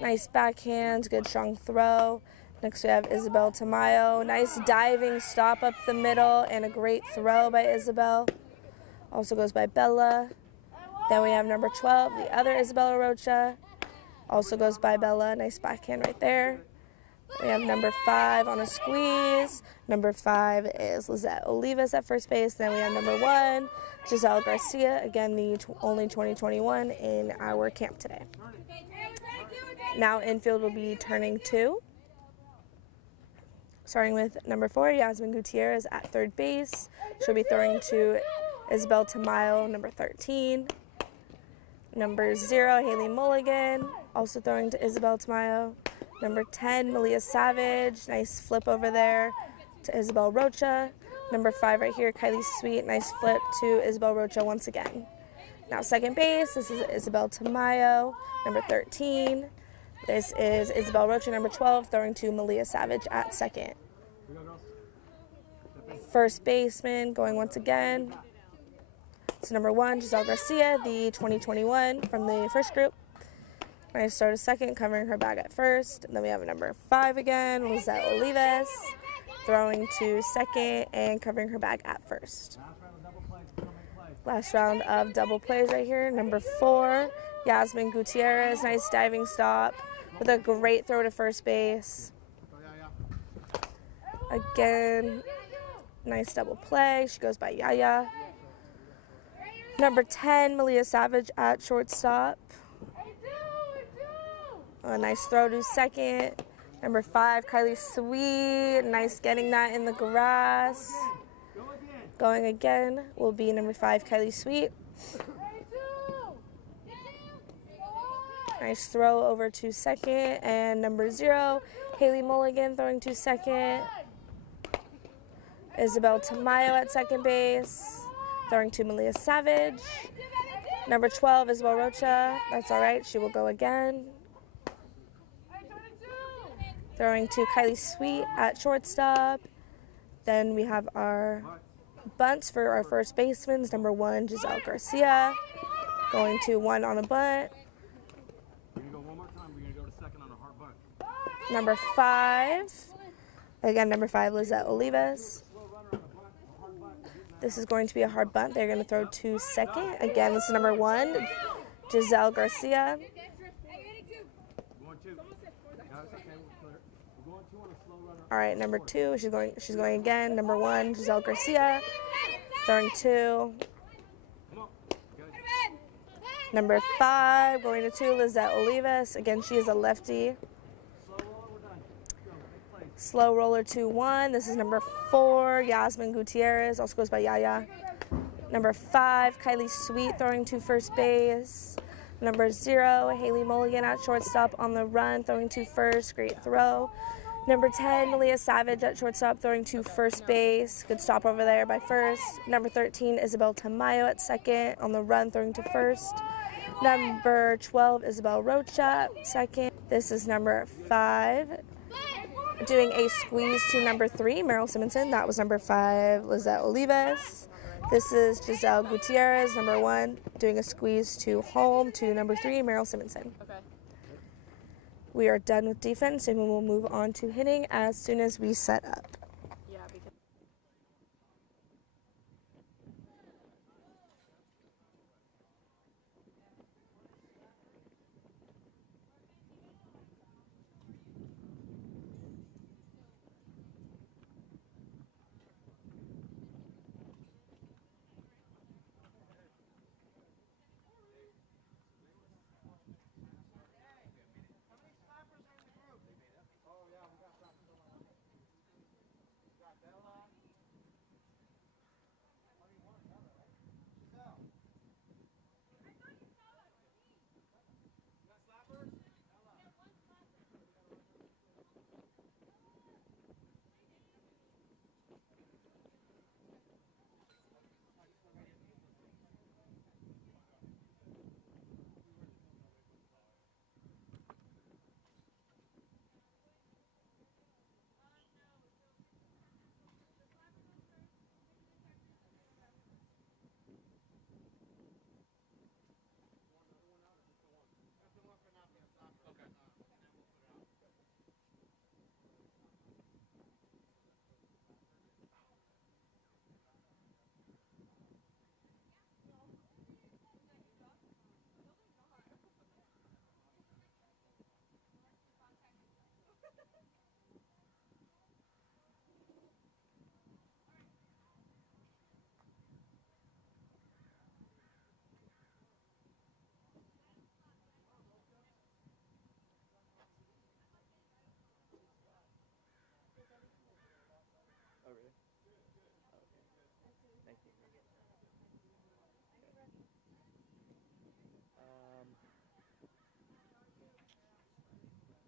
Nice backhand, good strong throw. Next we have Isabel Tamayo. Nice diving stop up the middle and a great throw by Isabel. Also goes by Bella. Then we have number 12, the other Isabella Rocha. Also goes by Bella. Nice backhand right there. We have number 5 on a squeeze. Number 5 is Lizette Olivas at first base. Then we have number 1, Giselle Garcia. Again, the only 2021 in our camp today. Now infield will be turning 2. Starting with number 4, Yasmin Gutierrez at third base. She'll be throwing to Isabel Tamayo, number 13. Number 0, Haley Mulligan, also throwing to Isabel Tamayo. Number 10, Malia Savage, nice flip over there to Isabel Rocha. Number 5 right here, Kylie Sweet, nice flip to Isabel Rocha once again. Now second base, this is Isabel Tamayo, number 13. This is Isabel Rocha, number 12, throwing to Malia Savage at second. First baseman going once again. It's number 1, Giselle Garcia, the 2021 from the first group. Nice throw to second, covering her bag at first. And then we have a number 5 again, Lizette Olivas, throwing to second and covering her bag at first. Last round of double plays right here. Number 4, Yasmin Gutierrez, nice diving stop with a great throw to first base. Again, nice double play. She goes by Yaya. Number 10, Malia Savage at shortstop. A nice throw to second. Number 5, Kylie Sweet. Nice getting that in the grass. Going again will be number 5, Kylie Sweet. Nice throw over to second. And number 0, Haley Mulligan throwing to second. Isabel Tamayo at second base, throwing to Malia Savage. Number 12, Isabel Rocha. That's all right. She will go again. Throwing to Kylie Sweet at shortstop. Then we have our bunts for our first basemen. Number 1, Giselle Garcia. Going to 1 on a bunt. Number 5. Again, number 5, Lizette Olivas. This is going to be a hard bunt. They're going to throw to second. Again, this is number 1, Giselle Garcia. All right, number 2, she's going again. Number 1, Giselle Garcia, throwing 2. Number 5, going to 2, Lizette Olivas. Again, she is a lefty. Slow roller 2-1. This is number 4, Yasmin Gutierrez, also goes by Yaya. Number 5, Kylie Sweet throwing to first base. Number 0, Haley Mulligan at shortstop on the run, throwing to first. Great throw. Number 10, Leah Savage at shortstop, throwing to first base. Good stop over there by first. Number 13, Isabel Tamayo at second, on the run, throwing to first. Number 12, Isabel Rocha at second. This is number 5, doing a squeeze to number 3, Meryl Simonson. That was number 5, Lizette Olivas. This is Giselle Gutierrez, number 1, doing a squeeze to home to number 3, Meryl Simonson. Okay. We are done with defense, and we will move on to hitting as soon as we set up.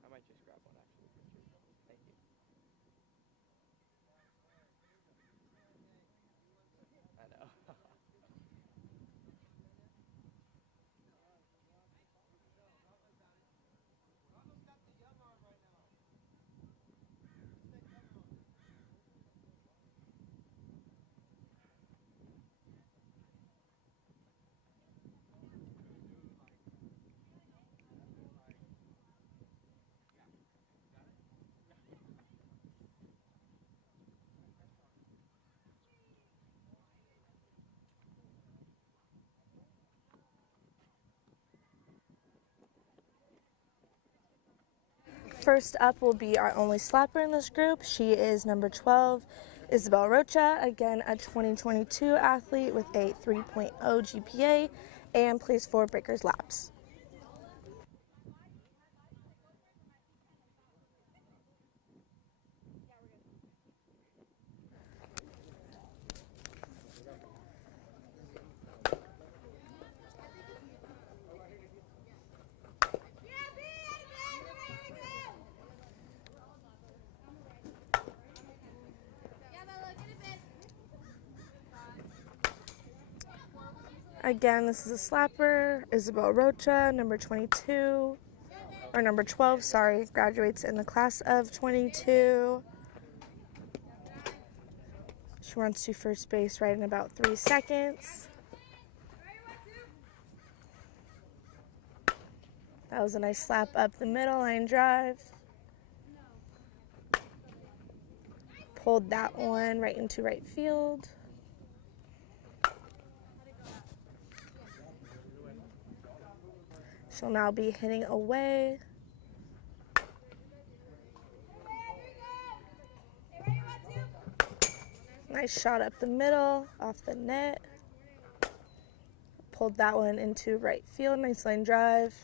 I might just grab one actually. Thank you. I know. First up will be our only slapper in this group. She is number 12, Isabel Rocha, again a 2022 athlete with a 3.0 GPA and plays for Breakers Labs. Again, this is a slapper, Isabel Rocha, number 22, or number 12, sorry, graduates in the class of 22. She runs to first base right in about 3 seconds. That was a nice slap up the middle, line drive. Pulled that one right into right field. She'll now be hitting away. Nice shot up the middle, off the net. Pulled that one into right field, nice line drive.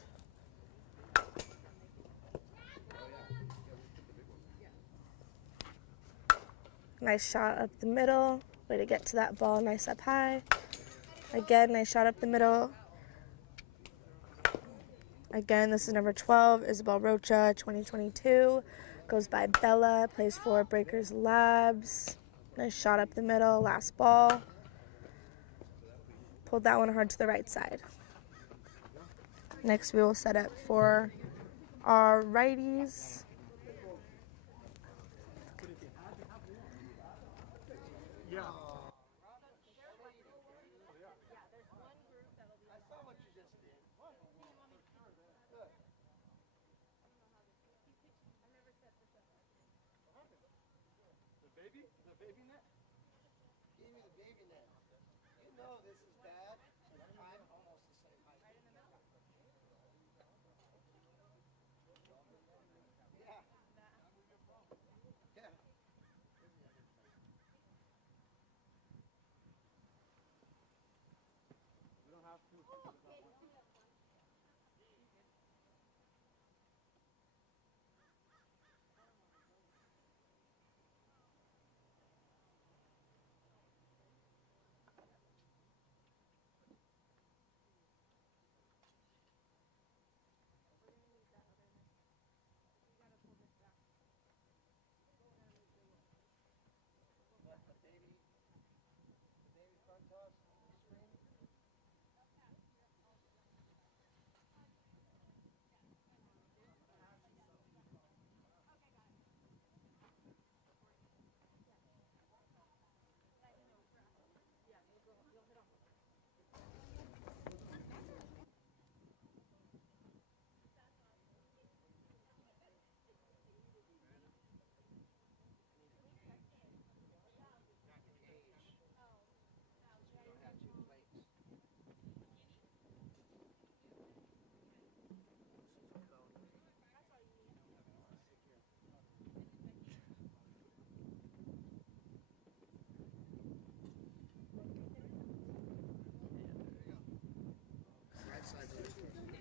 Nice shot up the middle. Way to get to that ball, nice up high. Again, nice shot up the middle. Again, this is number 12, Isabel Rocha, 2022. Goes by Bella, plays for Breakers Labs. Nice shot up the middle, last ball. Pulled that one hard to the right side. Next, we will set up for our righties.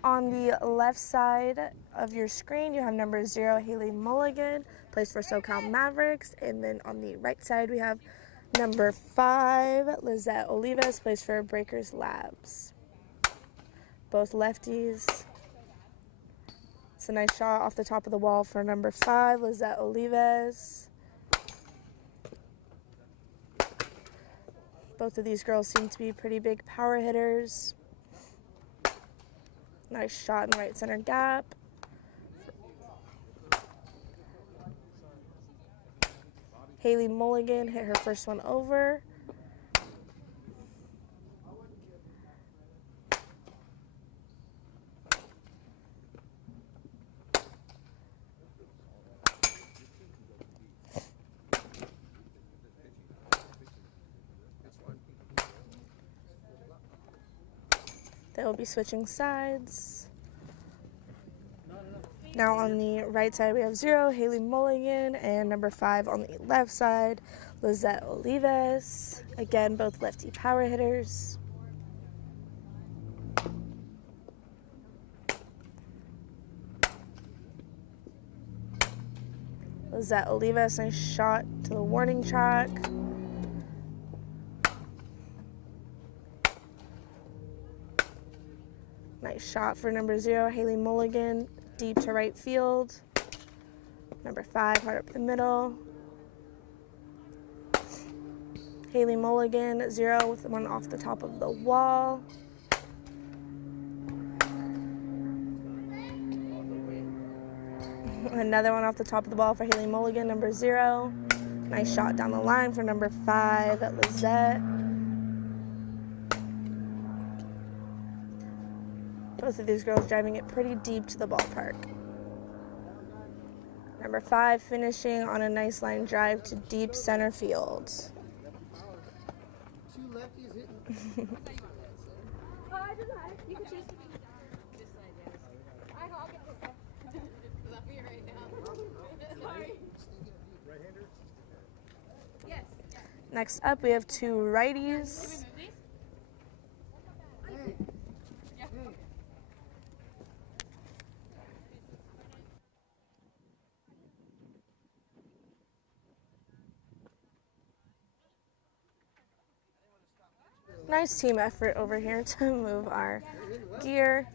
On the left side of your screen, you have number 0, Haley Mulligan, plays for SoCal Mavericks. And then on the right side, we have number 5, Lizette Olivas, plays for Breakers Labs. Both lefties. It's a nice shot off the top of the wall for number 5, Lizette Olivas. Both of these girls seem to be pretty big power hitters. Nice shot in right center gap. Haley Mulligan hit her first one over. They will be switching sides. Now on the right side, we have 0, Haley Mulligan, and number 5 on the left side, Lizette Olivas. Again, both lefty power hitters. Lizette Olivas, nice shot to the warning track. Nice shot for number 0, Haley Mulligan, deep to right field. Number 5, hard up the middle. Haley Mulligan, 0 with one off the top of the wall. Another one off the top of the ball for Haley Mulligan, number 0. Nice shot down the line for number 5, Lizette. Both of these girls driving it pretty deep to the ballpark. Number 5 finishing on a nice line drive to deep center field. Two lefties hitting. It doesn't matter. You can choose. This side, yes. I'll get this one. Because I'll be right now. Sorry. Right-hander? Yes. Next up, we have 2 righties. Nice team effort over here to move our gear.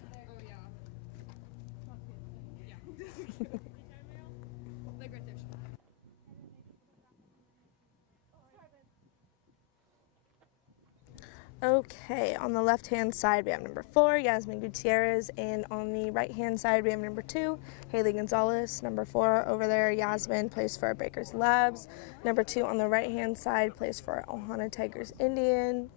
Okay, on the left-hand side we have number 4, Yasmin Gutierrez, and on the right-hand side we have number 2, Haley Gonzalez. Number 4 over there, Yasmin, plays for Baker's Labs. Number 2 on the right-hand side plays for Ohana Tigers Indian.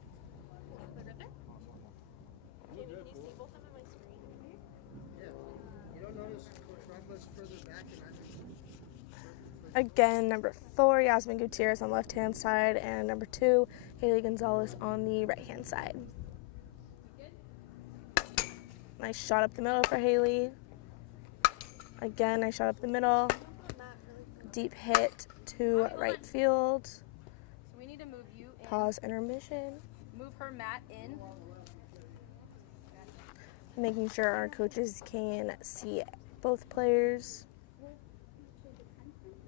Again, number 4, Yasmin Gutierrez on the left-hand side, and number 2, Haley Gonzalez on the right-hand side. Nice shot up the middle for Haley. Again, nice shot up the middle. Deep hit to right field. So we need to move you in. Pause intermission. Move her mat in. Making sure our coaches can see both players.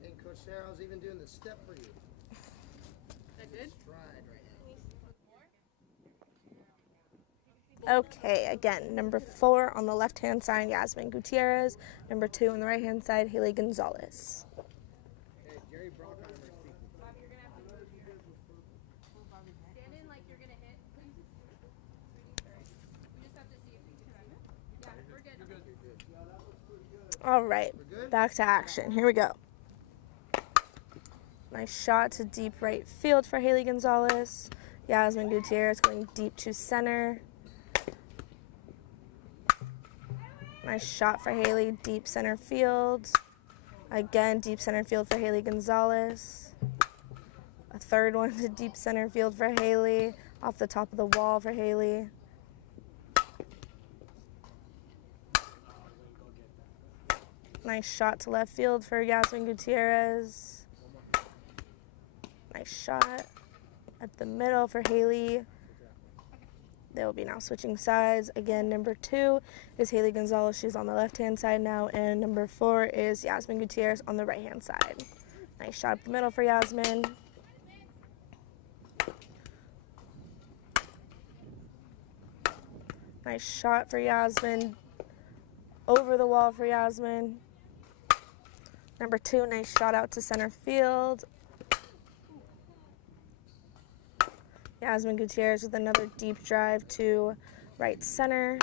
And Coach Sarah's even doing the step for you. That good? Stride right Okay, again, number 4 on the left-hand side, Yasmin Gutierrez. Number 2 on the right-hand side, Haley Gonzalez. now. Jerry Brockheimer speaking. Stand in like you're going to hit. We just have to see if you can. Yeah, we're good. All right, back to action. Here we go. Nice shot to deep right field for Haley Gonzalez. Yasmin Gutierrez going deep to center. Nice shot for Haley, deep center field. Again, deep center field for Haley Gonzalez. A third one to deep center field for Haley. Off the top of the wall for Haley. Nice shot to left field for Yasmin Gutierrez. Nice shot at the middle for Haley. They will be now switching sides. Again, number 2 is Haley Gonzalez. She's on the left-hand side now. And number 4 is Yasmin Gutierrez on the right-hand side. Nice shot up the middle for Yasmin. Nice shot for Yasmin. Over the wall for Yasmin. Number 2, nice shot out to center field. Yasmin Gutierrez with another deep drive to right center.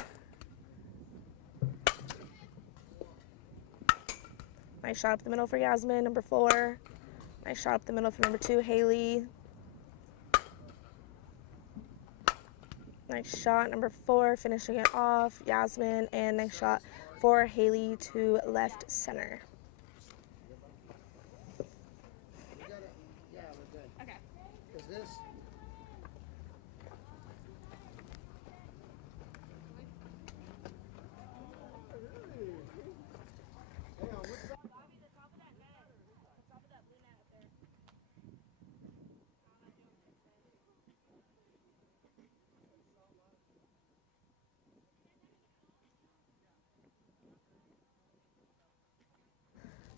Nice shot up the middle for Yasmin, number 4. Nice shot up the middle for number 2, Haley. Nice shot, number 4, finishing it off, Yasmin, and nice shot for Haley to left center. Yeah, we're good. Okay. Because this.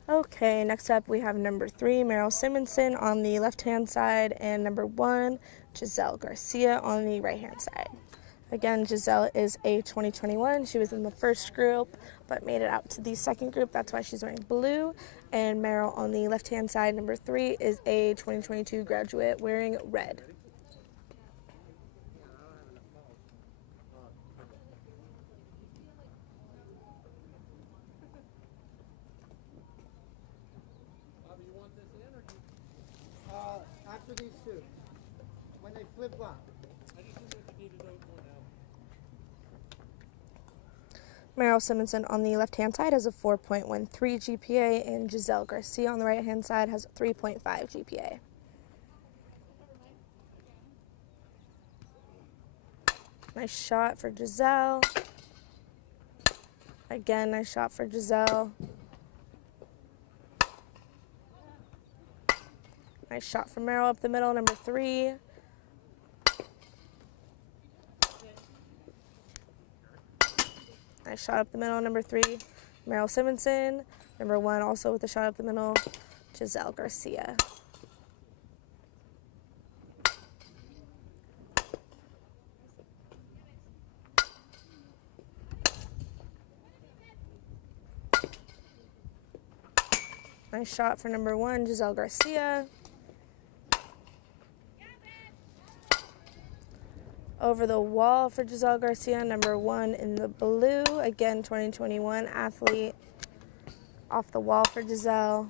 Okay, next up we have number 3, Meryl Simonson on the left-hand side, and number 1, Giselle Garcia on the right-hand side. Again, Giselle is a 2021. She was in the first group, but made it out to the second group. That's why she's wearing blue. And Meryl on the left-hand side, number 3, is a 2022 graduate wearing red. After these two, when they flip flop. Meryl Simonson on the left-hand side has a 4.13 GPA, and Giselle Garcia on the right-hand side has a 3.5 GPA. Nice shot for Giselle. Again, nice shot for Giselle. Nice shot from Meryl up the middle, number 3. Nice shot up the middle, number 3, Meryl Simonson. Number 1 also with a shot up the middle, Giselle Garcia. Nice shot for number 1, Giselle Garcia. Over the wall for Giselle Garcia, number 1 in the blue. Again, 2021 athlete. Off the wall for Giselle.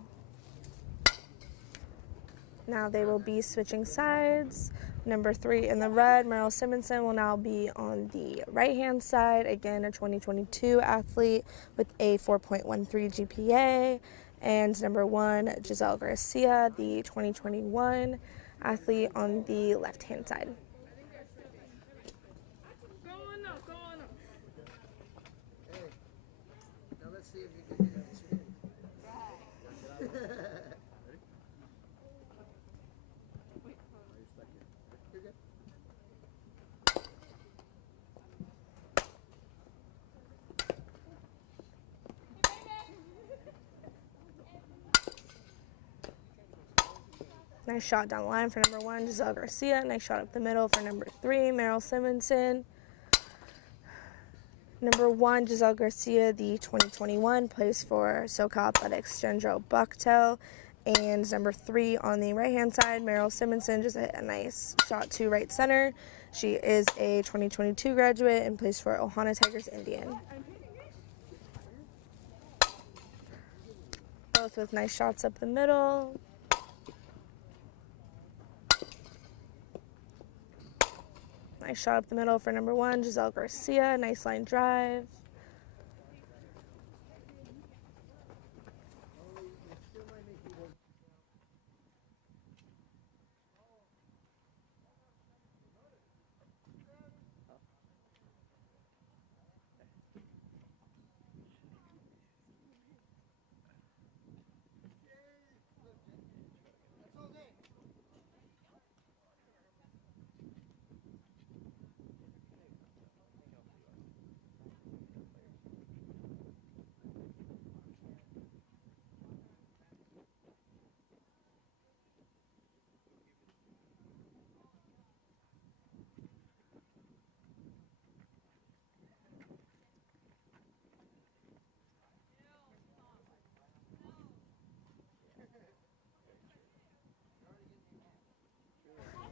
Now they will be switching sides. Number 3 in the red, Meryl Simonson, will now be on the right-hand side. Again, a 2022 athlete with a 4.13 GPA. And number 1, Giselle Garcia, the 2021 athlete, on the left-hand side. Now let's see if you can do that spin. You're good. Nice shot down the line for number 1, Giselle Garcia. Nice shot up the middle for number 3, Meryl Simonson. Number 1, Giselle Garcia, the 2021, plays for SoCal Athletics, Gendro Bucktail. And number 3 on the right-hand side, Meryl Simonson, just hit a nice shot to right center. She is a 2022 graduate and plays for Ohana Tigers Indian. Both with nice shots up the middle. Nice shot up the middle for number 1, Giselle Garcia. Nice line drive.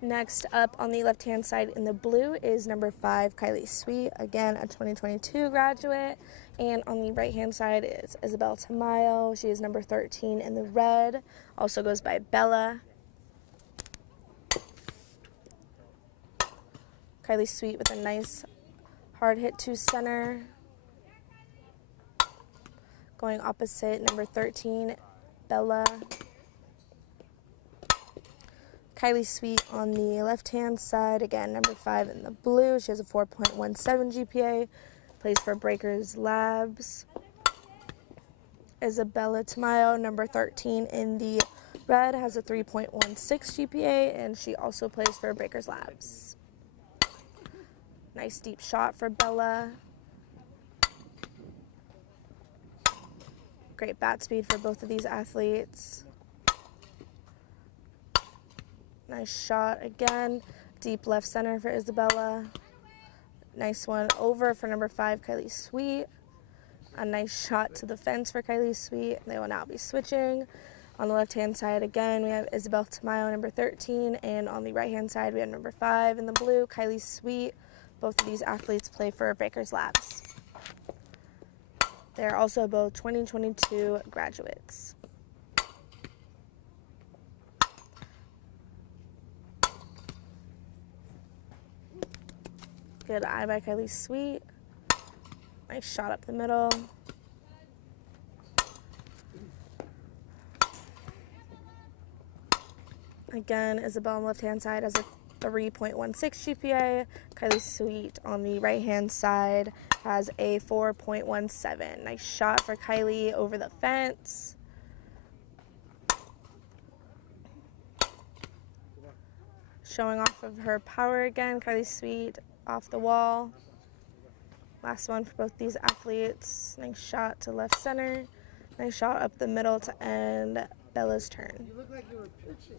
Next up on the left-hand side in the blue is number 5, Kylie Sweet, again a 2022 graduate. And on the right-hand side is Isabel Tamayo. She is number 13 in the red, also goes by Bella. Kylie Sweet with a nice hard hit to center. Going opposite, number 13, Bella. Kylie Sweet on the left-hand side, again, number 5 in the blue. She has a 4.17 GPA, plays for Breakers Labs. Isabella Tamayo, number 13 in the red, has a 3.16 GPA, and she also plays for Breakers Labs. Nice deep shot for Bella. Great bat speed for both of these athletes. Nice shot again. Deep left center for Isabella. Nice one over for number 5, Kylie Sweet. A nice shot to the fence for Kylie Sweet. They will now be switching. On the left-hand side again, we have Isabel Tamayo, number 13. And on the right-hand side, we have number 5 in the blue, Kylie Sweet. Both of these athletes play for Breakers Labs. They're also both 2022 graduates. Good eye by Kylie Sweet. Nice shot up the middle. Again, Isabel on the left-hand side has a 3.16 GPA. Kylie Sweet on the right-hand side has a 4.17. Nice shot for Kylie over the fence. Showing off of her power again, Kylie Sweet off the wall. Last one for both these athletes. Nice shot to left center. Nice shot up the middle to end Bella's turn. You look like you were pitching.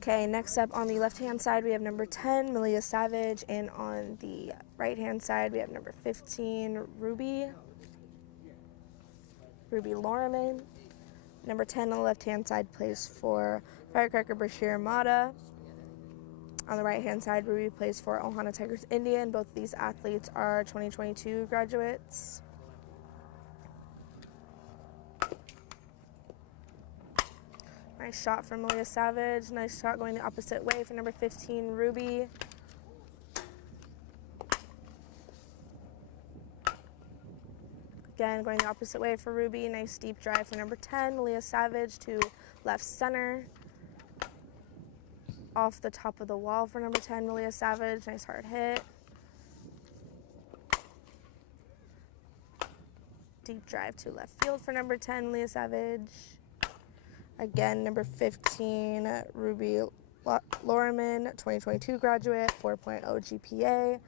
Okay, next up on the left-hand side, we have number 10, Malia Savage, and on the right-hand side, we have number 15, Ruby Loriman. Number 10 on the left-hand side plays for Firecracker Bashir Mata. On the right-hand side, Ruby plays for Ohana Tigers Indian. Both of these athletes are 2022 graduates. Nice shot from Malia Savage. Nice shot going the opposite way for number 15, Ruby. Again, going the opposite way for Ruby. Nice deep drive for number 10, Malia Savage, to left center. Off the top of the wall for number 10, Malia Savage. Nice hard hit. Deep drive to left field for number 10, Malia Savage. Again, number 15, Ruby Loriman, 2022 graduate, 4.0 GPA.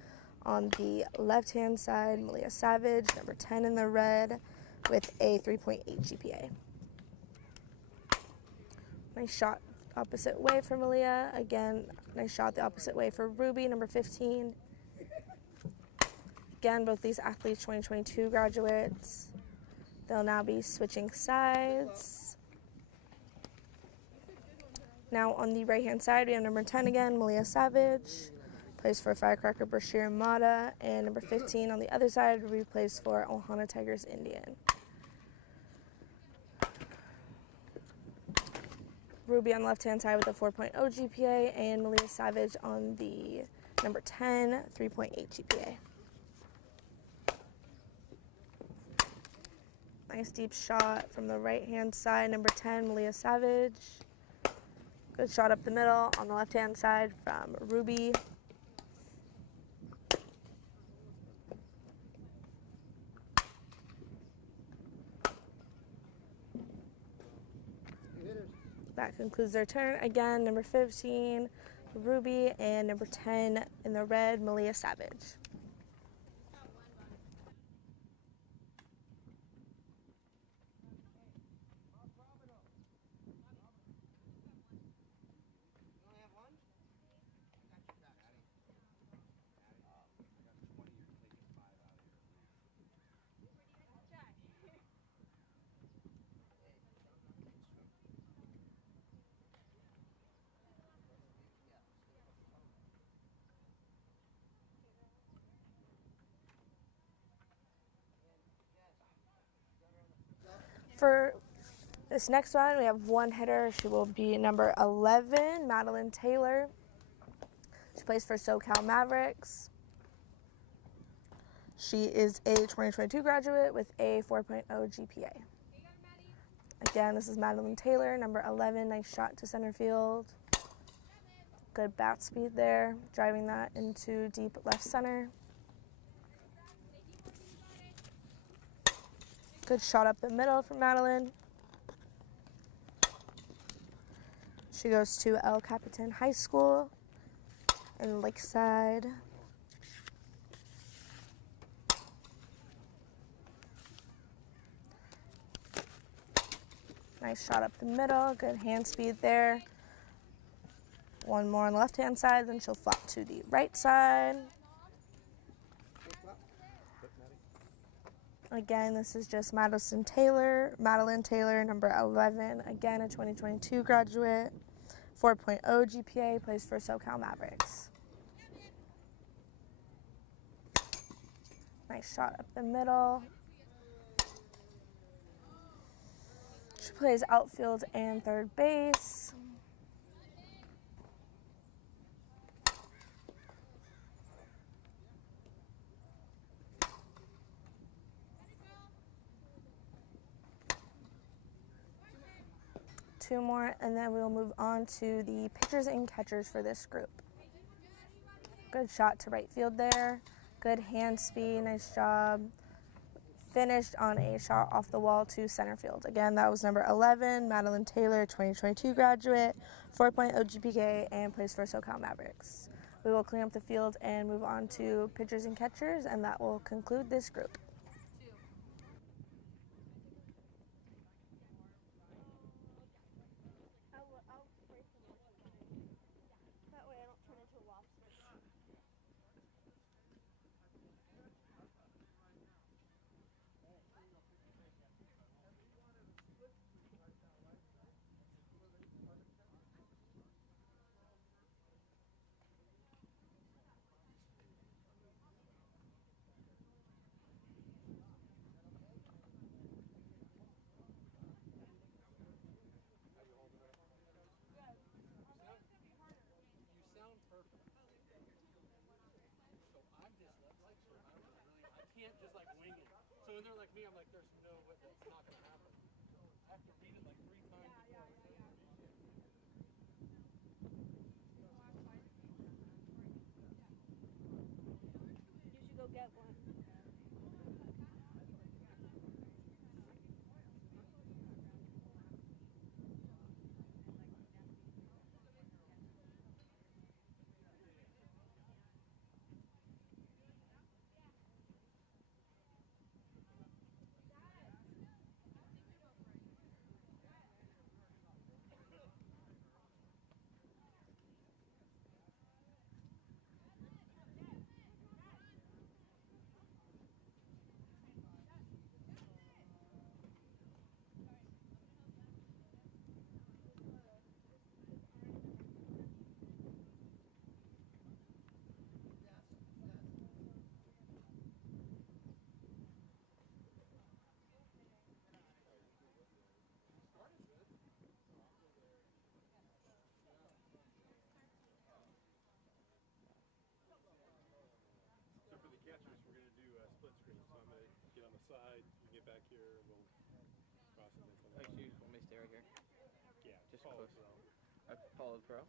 On the left-hand side, Malia Savage, number 10 in the red, with a 3.8 GPA. Nice shot opposite way for Malia. Again, nice shot the opposite way for Ruby, number 15. Again, both these athletes 2022 graduates. They'll now be switching sides. Now on the right-hand side, we have number 10 again, Malia Savage. Plays for Firecracker Bashir Mata. And number 15 on the other side, Ruby plays for Ohana Tigers Indian. Ruby on the left-hand side with a 4.0 GPA, and Malia Savage on the number 10, 3.8 GPA. Nice deep shot from the right-hand side, number 10, Malia Savage. Good shot up the middle on the left-hand side from Ruby. That concludes their turn. Again, number 15, Ruby, and number 10 in the red, Malia Savage. For this next one, we have one hitter. She will be number 11, Madeline Taylor. She plays for SoCal Mavericks. She is a 2022 graduate with a 4.0 GPA. Again, this is Madeline Taylor, number 11. Nice shot to center field. Good bat speed there, driving that into deep left center. Good shot up the middle from Madeline. She goes to El Capitan High School in Lakeside. Nice shot up the middle, good hand speed there. One more on the left-hand side, then she'll flop to the right side. Again, this is just Madeline Taylor, number 11. Again, a 2022 graduate, 4.0 GPA, plays for SoCal Mavericks. Nice shot up the middle. She plays outfield and third base. Two more, and then we'll move on to the pitchers and catchers for this group. Good shot to right field there. Good hand speed, nice job. Finished on a shot off the wall to center field. Again, that was number 11, Madeline Taylor, 2022 graduate, 4.0 GPA, and plays for SoCal Mavericks. We will clean up the field and move on to pitchers and catchers, and that will conclude this group. like me, I'm like, there's no way that's not going to happen. I have to read it like 3 times before I say it. You should go get one. So for the catchers, we're going to do a split screen. So I'm going to get on the side, you get back here, we'll cross it. Actually, you want me to stay right here? Yeah, Just follow close. the throw. Follow the throw?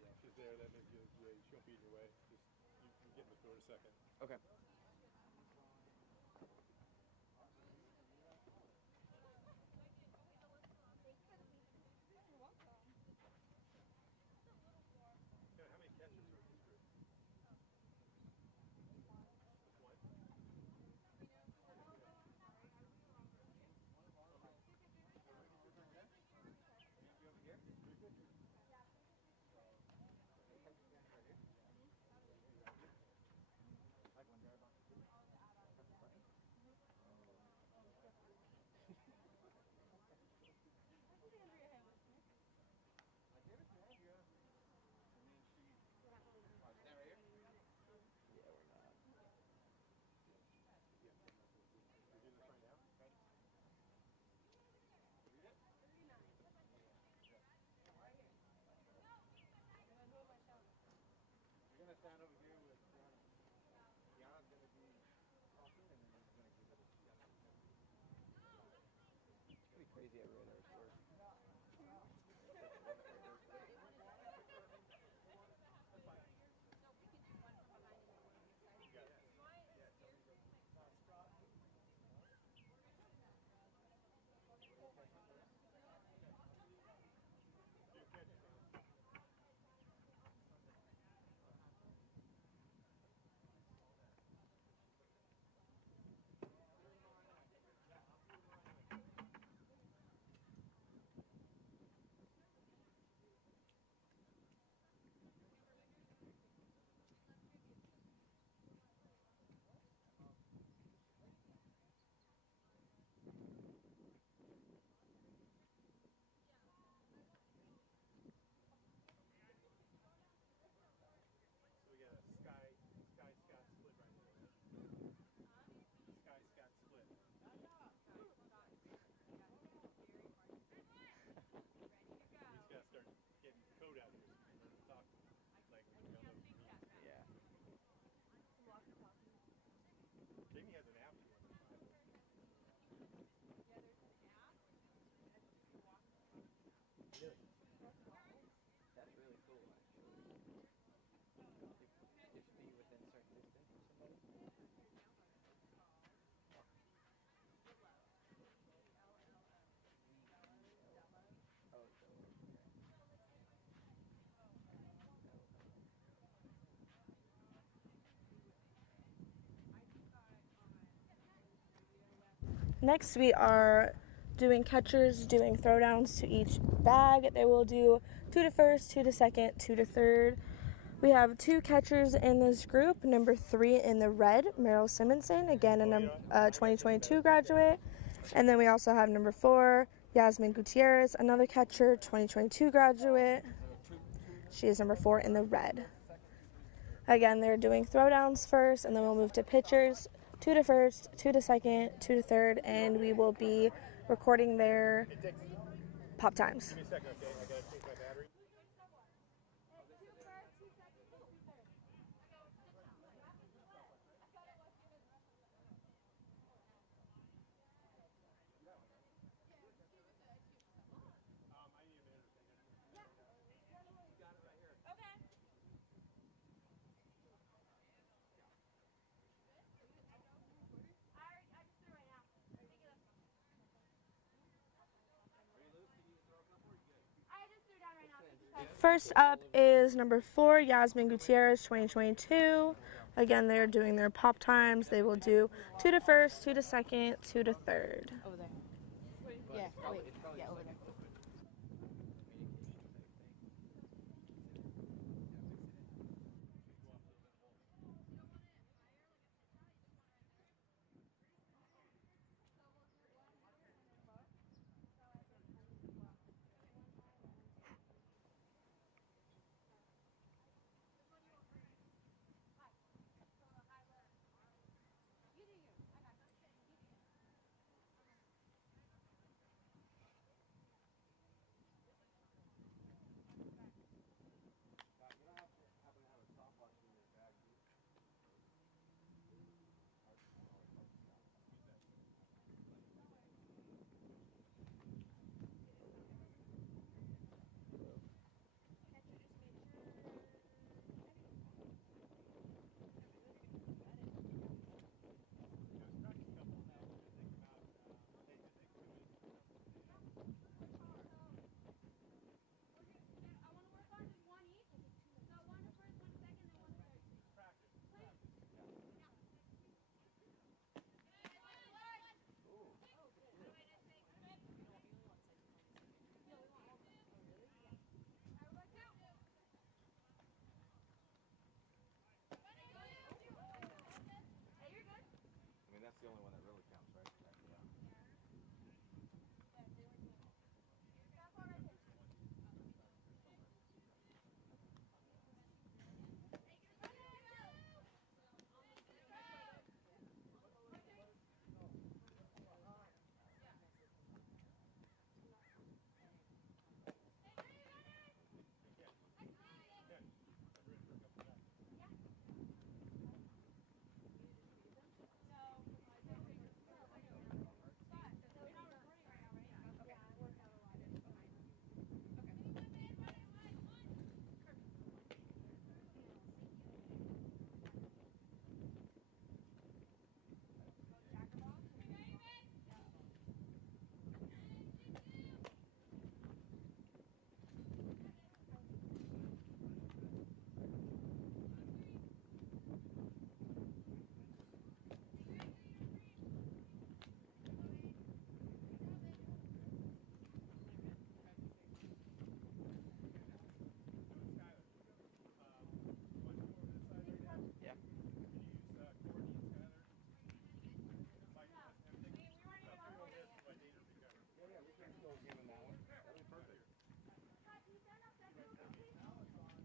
Yeah, she's there. That means you won't be in your way. Just you get in the throw in a second. Okay. Yeah, how many catchers are in this group? Just one? You're going to stand over here with Brianna. Brianna's going to be talking, and then he's going to give it a shot. It's going to be crazy at radar sport. So we got a Sky Scott split right there. Sky Scott split. We just got to start getting code out here so we can learn to talk language. Yeah. Jamie has an app if you want to try it. Really? That's really cool, actually. Just be within a certain distance of somebody. Oh, so, okay. Next, we are doing catchers, doing throwdowns to each bag. They will do 2 to first, 2 to second, 2 to third. We have 2 catchers in this group. Number 3 in the red, Meryl Simonson, again a 2022 graduate. And then we also have number 4, Yasmin Gutierrez, another catcher, 2022 graduate. She is number 4 in the red. Again, they're doing throwdowns first, and then we'll move to pitchers. 2 to first, 2 to second, 2 to third, and we will be recording their pop times. Give me a second, okay? I got to change my battery. First up is number 4, Yasmin Gutierrez, 2022. Again, they're doing their pop times. They will do 2 to first, 2 to second, 2 to third. Over there. Yeah, wait. Yeah, over there. I mean, that's the only one that really counts, right? Yeah.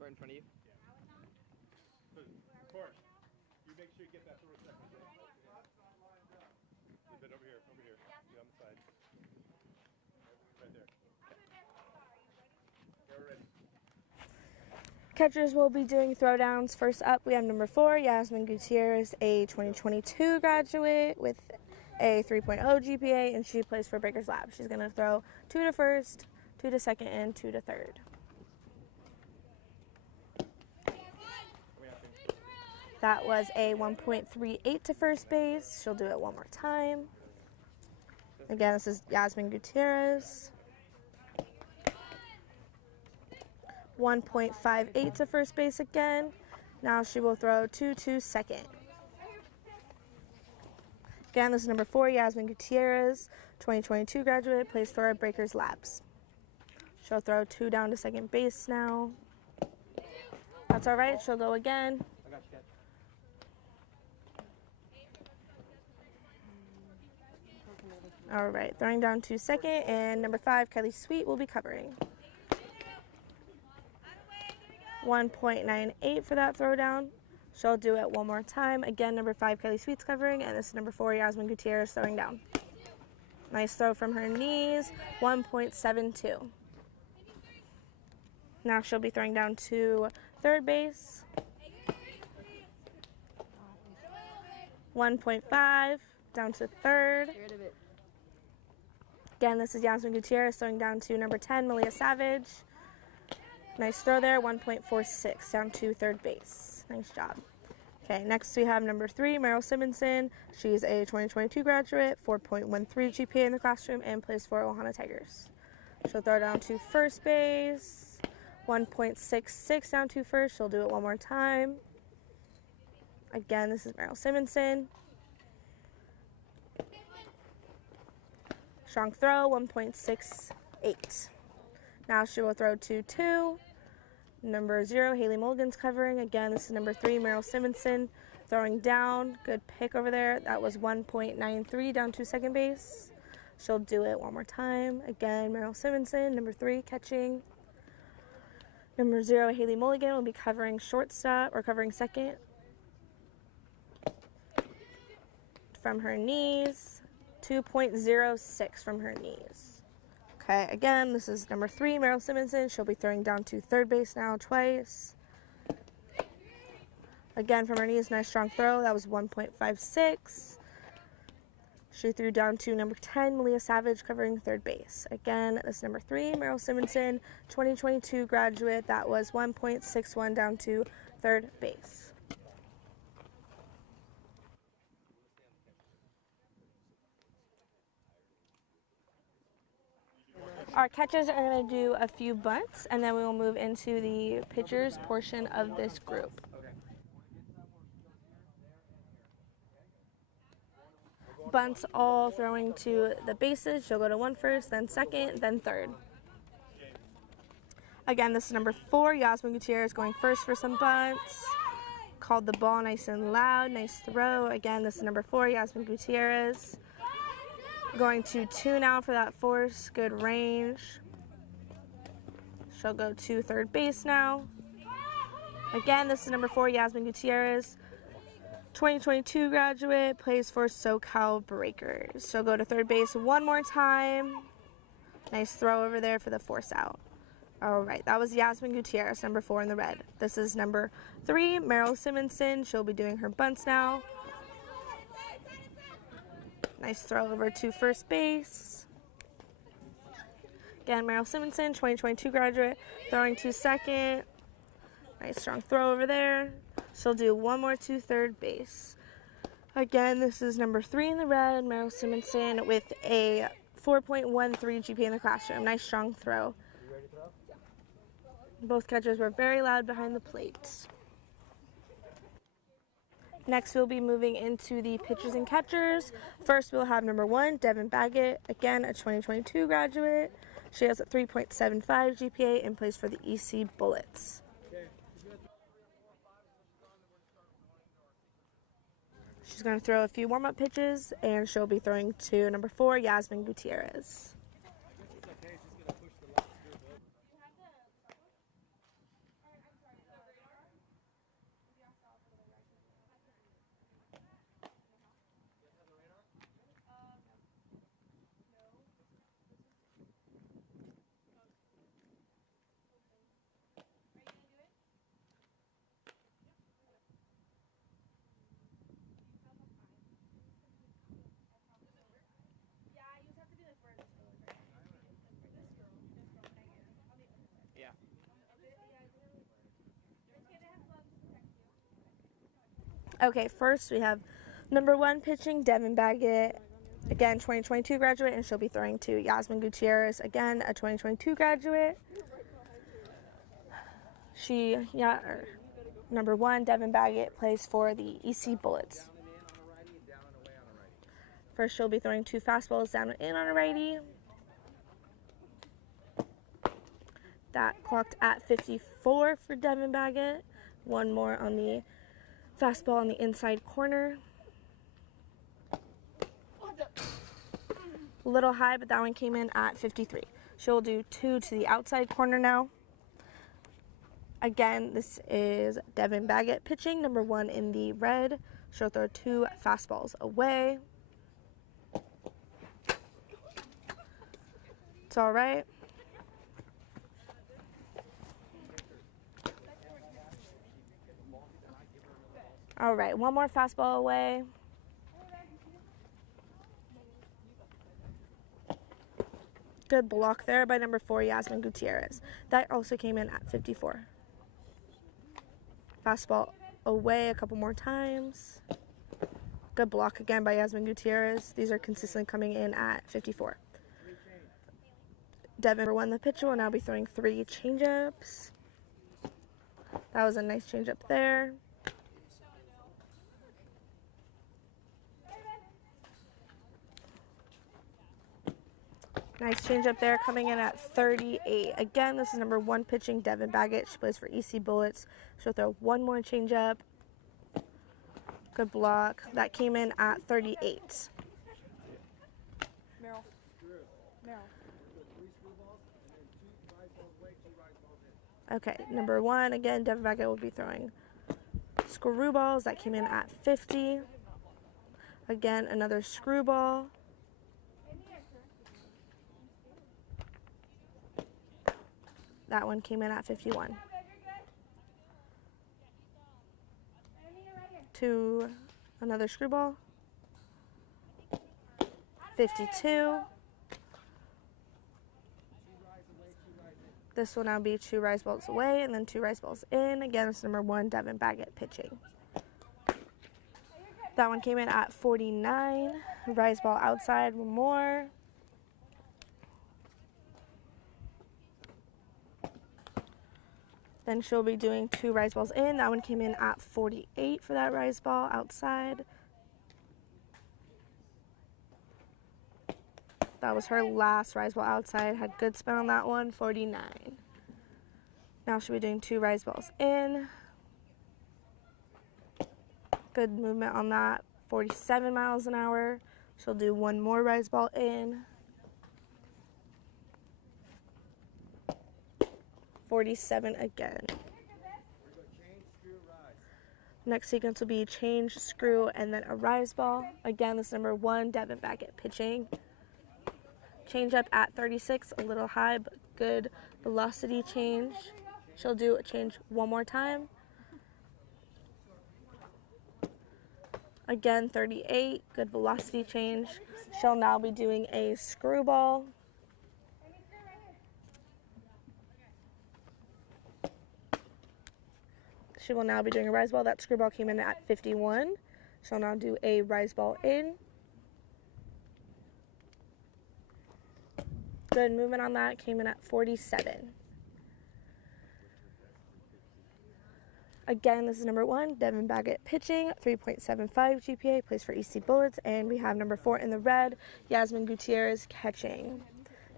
Right in front of you. Court, you make sure you get that throw second. A bit over here, Get on the side. Right there. You're ready. Catchers will be doing throwdowns. First up, we have number 4, Yasmin Gutierrez, a 2022 graduate with a 3.0 GPA, and she plays for Breakers Lab. She's going to throw 2 to first, 2 to second, and 2 to third. That was a 1.38 to first base. She'll do it one more time. Again, this is Yasmin Gutierrez. 1.58 to first base again. Now she will throw 2 to second. Again, this is number 4, Yasmin Gutierrez, 2022 graduate, plays for Breakers Labs. She'll throw 2 down to second base now. That's all right, she'll go again. I got you, Kat. All right, throwing down to second, and number 5, Kelly Sweet, will be covering. 1.98 for that throwdown. She'll do it one more time. Again, number 5, Kelly Sweet's covering, and this is number 4, Yasmin Gutierrez, throwing down. Nice throw from her knees, 1.72. Now she'll be throwing down to third base. 1.5, down to third. Again, this is Yasmin Gutierrez throwing down to number 10, Malia Savage. Nice throw there, 1.46, down to third base. Nice job. Okay, next we have number 3, Meryl Simonson. She's a 2022 graduate, 4.13 GPA in the classroom, and plays for Ohana Tigers. She'll throw down to first base, 1.66 down to first. She'll do it one more time. Again, this is Meryl Simonson. Strong throw, 1.68. Now she will throw to 2. Number 0, Haley Mulligan's covering. Again, this is number 3, Meryl Simonson. Throwing down, good pick over there. That was 1.93 down to second base. She'll do it one more time. Again, Meryl Simonson, number 3, catching. Number 0, Haley Mulligan will be covering shortstop or covering second. From her knees, 2.06 from her knees. Okay, again, this is number 3, Meryl Simonson. She'll be throwing down to third base now twice. Again, from her knees, nice strong throw. That was 1.56. She threw down to number 10, Malia Savage, covering third base. Again, this is number 3, Meryl Simonson, 2022 graduate. That was 1.61 down to third base. Our catchers are going to do a few bunts, and then we will move into the pitchers portion of this group. Bunts all throwing to the bases. She'll go to 1 first, then second, then third. Again, this is number 4, Yasmin Gutierrez, going first for some bunts. Called the ball nice and loud. Nice throw. Again, this is number 4, Yasmin Gutierrez. Going to 2 now for that force. Good range. She'll go to third base now. Again, this is number 4, Yasmin Gutierrez. 2022 graduate, plays for SoCal Breakers. She'll go to third base one more time. Nice throw over there for the force out. All right, that was Yasmin Gutierrez, number 4 in the red. This is number 3, Meryl Simonson. She'll be doing her bunts now. Nice throw over to first base. Again, Meryl Simonson, 2022 graduate, throwing to second. Nice strong throw over there. She'll do one more to third base. Again, this is number 3 in the red, Meryl Simonson, with a 4.13 GPA in the classroom. Nice strong throw. Both catchers were very loud behind the plate. Next, we'll be moving into the pitchers and catchers. First, we'll have number 1, Devin Baggett, again a 2022 graduate. She has a 3.75 GPA and plays for the EC Bullets. She's going to throw a few warm-up pitches, and she'll be throwing to number 4, Yasmin Gutierrez. Okay, first we have number 1 pitching, Devin Baggett, again 2022 graduate, and she'll be throwing to Yasmin Gutierrez, again a 2022 graduate. Number 1, Devin Baggett, plays for the EC Bullets. First, she'll be throwing 2 fastballs down and in on a righty. That clocked at 54 for Devin Baggett. One more on the fastball on the inside corner. A little high, but that one came in at 53. She'll do 2 to the outside corner now. Again, this is Devin Baggett pitching, number 1 in the red. She'll throw 2 fastballs away. It's all right. All right, one more fastball away. Good block there by number 4, Yasmin Gutierrez. That also came in at 54. Fastball away a couple more times. Good block again by Yasmin Gutierrez. These are consistently coming in at 54. Devin, number 1, the pitcher, will now be throwing 3 changeups. That was a nice change up there. Nice change up there, coming in at 38. Again, this is number 1 pitching, Devin Baggett. She plays for EC Bullets. She'll throw one more change up. Good block. That came in at 38. Meryl. Meryl. Okay, number 1, again, Devin Baggett will be throwing screwballs. That came in at 50. Again, another screwball. That one came in at 51. To another screwball. 52. This will now be 2 rise balls away and then 2 rise balls in. Again, it's number 1, Devin Baggett pitching. That one came in at 49. Rise ball outside, one more. Then she'll be doing 2 rise balls in. That one came in at 48 for that rise ball outside. That was her last rise ball outside. Had good spin on that one, 49. Now she'll be doing 2 rise balls in. Good movement on that, 47 miles an hour. She'll do 1 more rise ball in. 47 again. Next sequence will be change, screw, and then a rise ball. Again, this is number 1, Devin Baggett pitching. Change up at 36, a little high, but good velocity change. She'll do a change one more time. Again, 38, good velocity change. She'll now be doing a screwball. She will now be doing a rise ball. That screwball came in at 51. She'll now do a rise ball in. Good movement on that, came in at 47. Again, this is number 1, Devin Baggett pitching, 3.75 GPA, plays for EC Bullets, and we have number 4 in the red, Yasmin Gutierrez catching.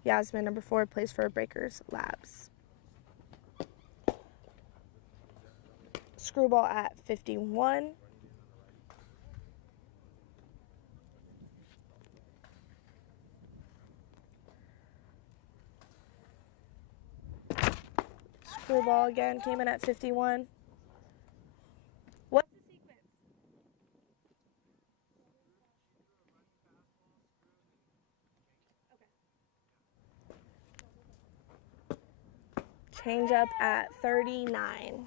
Yasmin, number 4, plays for Breakers Labs. Screwball at 51. Screwball again, came in at 51. What's the sequence? Okay. Change up at 39.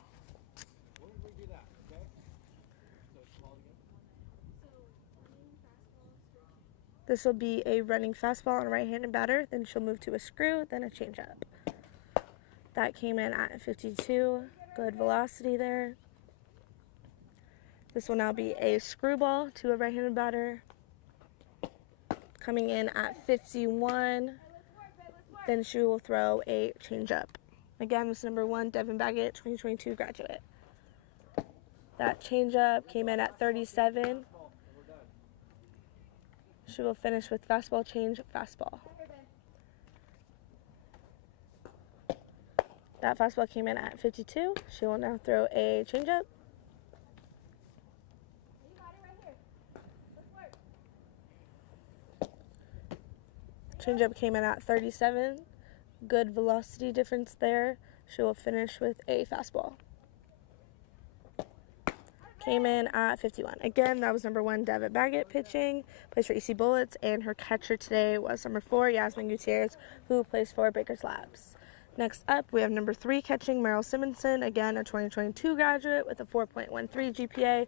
This will be a running fastball on a right-handed batter. Then she'll move to a screw, then a changeup. That came in at 52. Good velocity there. This will now be a screwball to a right-handed batter. Coming in at 51. Then she will throw a changeup. Again, this is number 1, Devin Baggett, 2022 graduate. That changeup came in at 37. She will finish with fastball, change, fastball. That fastball came in at 52. She will now throw a changeup. Changeup came in at 37. Good velocity difference there. She will finish with a fastball. Came in at 51. Again, that was number 1, Devin Baggett pitching, plays for EC Bullets, and her catcher today was number 4, Yasmin Gutierrez, who plays for Breakers Labs. Next up, we have number 3 catching, Meryl Simonson, again a 2022 graduate with a 4.13 GPA.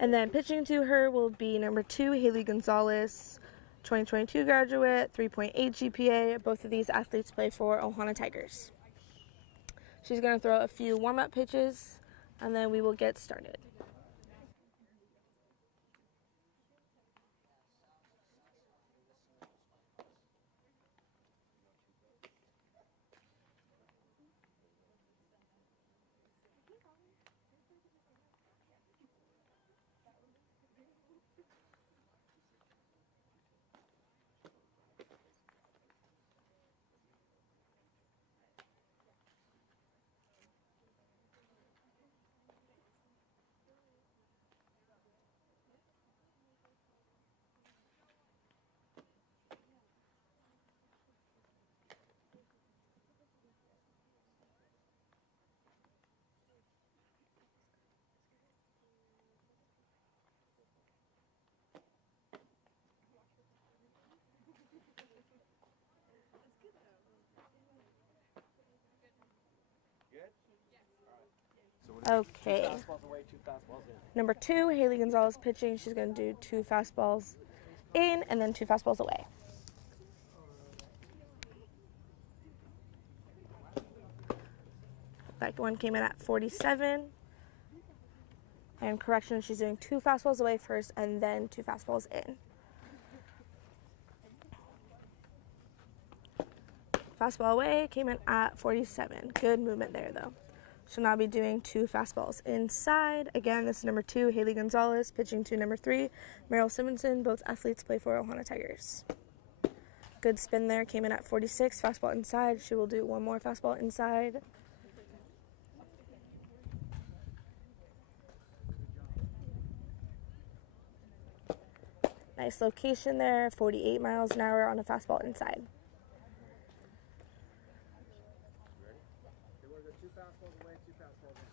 And then pitching to her will be number 2, Haley Gonzalez, 2022 graduate, 3.8 GPA. Both of these athletes play for Ohana Tigers. She's going to throw a few warm-up pitches, and then we will get started. Okay. 2 fastballs away, 2 fastballs in. Number 2, Haley Gonzalez pitching. She's going to do 2 fastballs in and then 2 fastballs away. That one came in at 47. And correction, she's doing 2 fastballs away first and then 2 fastballs in. Fastball away came in at 47. Good movement there, though. She'll now be doing 2 fastballs inside. Again, this is number 2, Haley Gonzalez, pitching to number 3, Meryl Simonson. Both athletes play for Ohana Tigers. Good spin there, came in at 46. Fastball inside. She will do 1 more fastball inside. Nice location there, 48 miles an hour on a fastball inside. They want to go 2 fastballs away, 2 fastballs in.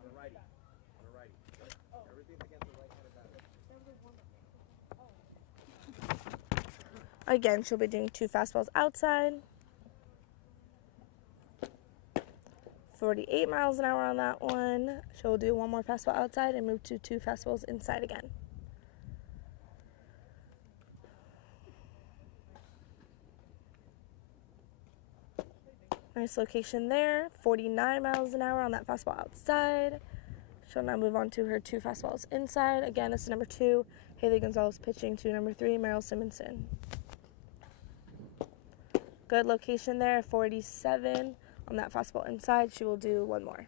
On a righty. On a righty. Everything's against the right-handed batter. Again, she'll be doing 2 fastballs outside. 48 miles an hour on that one. She'll do 1 more fastball outside and move to 2 fastballs inside again. Nice location there, 49 miles an hour on that fastball outside. She'll now move on to her 2 fastballs inside. Again, this is number 2, Haley Gonzalez pitching to number 3, Meryl Simonson. Good location there, 47 on that fastball inside. She will do 1 more.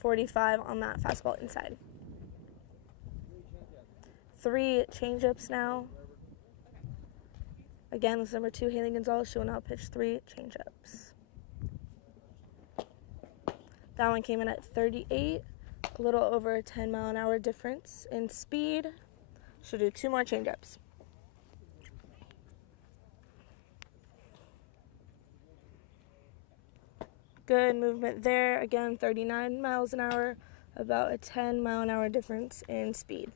.45 on that fastball inside. 3 changeups now. Again, this is number 2, Haley Gonzalez. She will now pitch 3 changeups. That one came in at 38, a little over a 10 mile an hour difference in speed. She'll do 2 more changeups. Good movement there. Again, 39 miles an hour, about a 10 mile an hour difference in speed.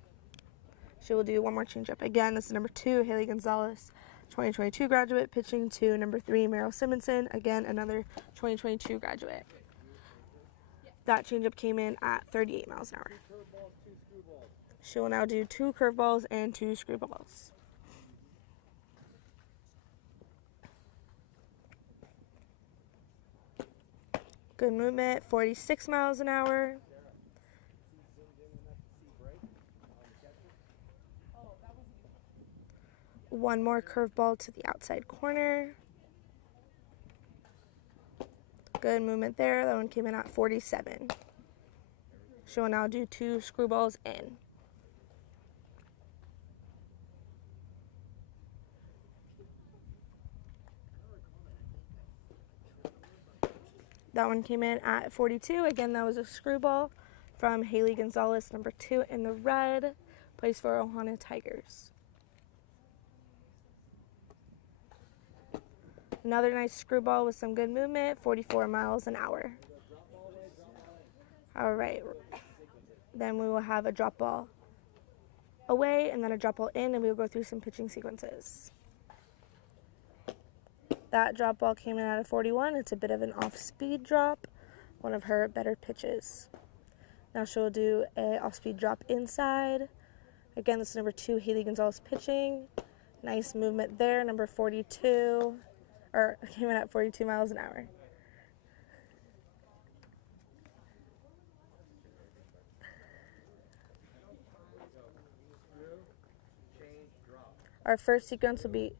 She will do 1 more changeup. Again, this is number 2, Haley Gonzalez, 2022 graduate, pitching to number 3, Meryl Simonson. Again, another 2022 graduate. That changeup came in at 38 miles an hour. She will now do 2 curveballs and 2 screwballs. Good movement, 46 miles an hour. One more curveball to the outside corner. Good movement there. That one came in at 47. She will now do 2 screwballs in. That one came in at 42. Again, that was a screwball from Haley Gonzalez, number 2 in the red, plays for Ohana Tigers. Another nice screwball with some good movement, 44 miles an hour. All right, then we will have a drop ball away and then a drop ball in, and we will go through some pitching sequences. That drop ball came in at a 41. It's a bit of an off-speed drop, one of her better pitches. Now she'll do a off-speed drop inside. Again, this is number 2, Haley Gonzalez pitching. Nice movement there, number 42. Or came in at 42 miles an hour. Our first sequence will be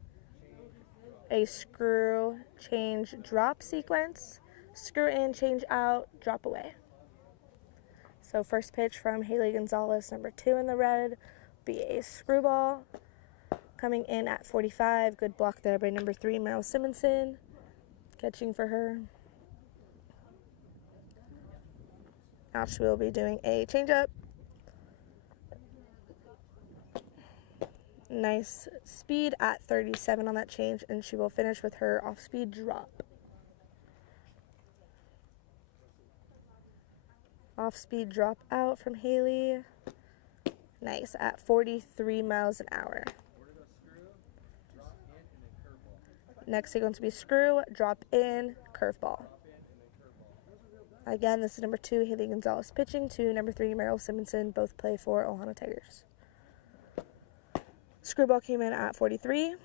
a screw, change, drop sequence. Screw in, change out, drop away. So first pitch from Haley Gonzalez, number 2 in the red, will be a screwball. Coming in at 45, good block there by number 3, Meryl Simonson, catching for her. Now she will be doing a changeup. Nice speed at 37 on that change, and she will finish with her off-speed drop. Off-speed drop out from Haley. Nice at 43 miles an hour. Next is going to be screw, drop in, curveball. Again, this is number 2, Haley Gonzalez pitching to number 3, Meryl Simonson. Both play for Ohana Tigers. Screwball came in at 43.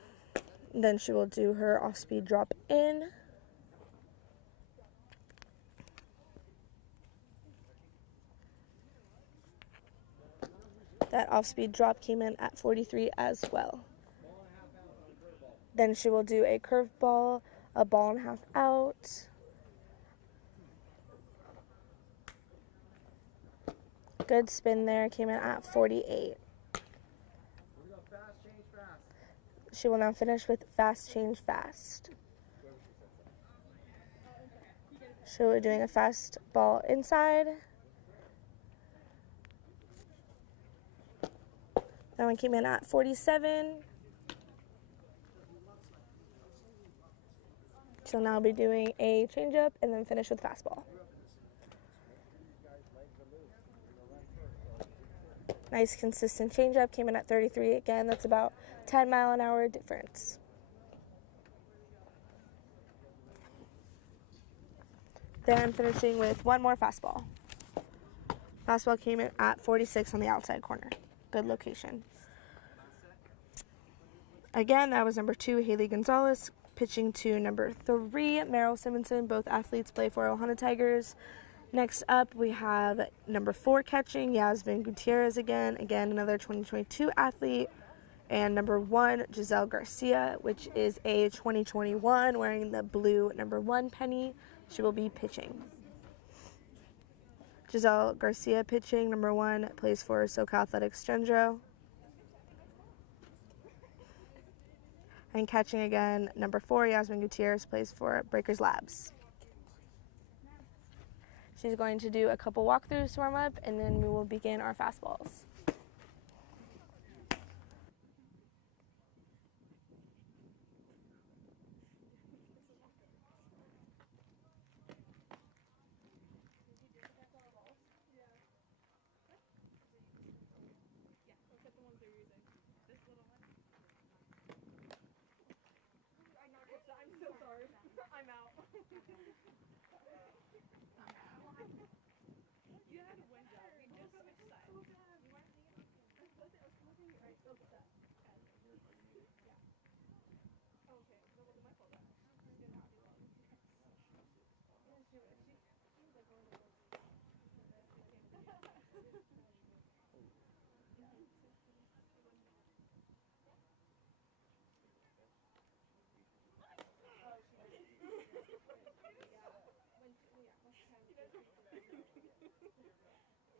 Then she will do her off-speed drop in. That off-speed drop came in at 43 as well. Then she will do a curveball, a ball and a half out. Good spin there, came in at 48. She will now finish with fast change fast. So we're doing a fast ball inside. That one came in at 47. She'll now be doing a changeup and then finish with fastball. Nice consistent changeup, came in at 33 again. That's about 10-mile-an-hour difference. Then finishing with one more fastball. Fastball came in at 46 on the outside corner. Good location. Again, that was number 2, Haley Gonzalez, pitching to number 3, Meryl Simonson. Both athletes play for Ohana Tigers. Next up, we have number 4 catching, Yasmin Gutierrez again. Again, another 2022 athlete. And number 1, Giselle Garcia, which is a 2021, wearing the blue number 1 penny. She will be pitching. Giselle Garcia pitching, number 1, plays for SoCal Athletics Gendro. And catching again, number 4, Yasmin Gutierrez, plays for Breakers Labs. She's going to do a couple walkthroughs to warm up, and then we will begin our fastballs. I'm so sorry. I'm out. You had a window. We just switched sides. You weren't thinking? I was closing right. So upset. Yeah. Oh, okay. No, well, my fault. She's gonna not do well. Yeah, she was. She was like one of the worst.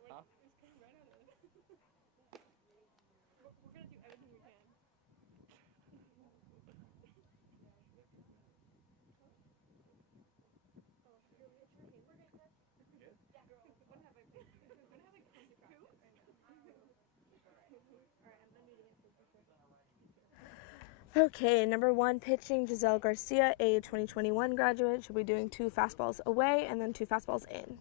Huh? We're gonna do everything we can. Okay, number 1 pitching, Giselle Garcia, a 2021 graduate. She'll be doing 2 fastballs away and then 2 fastballs in.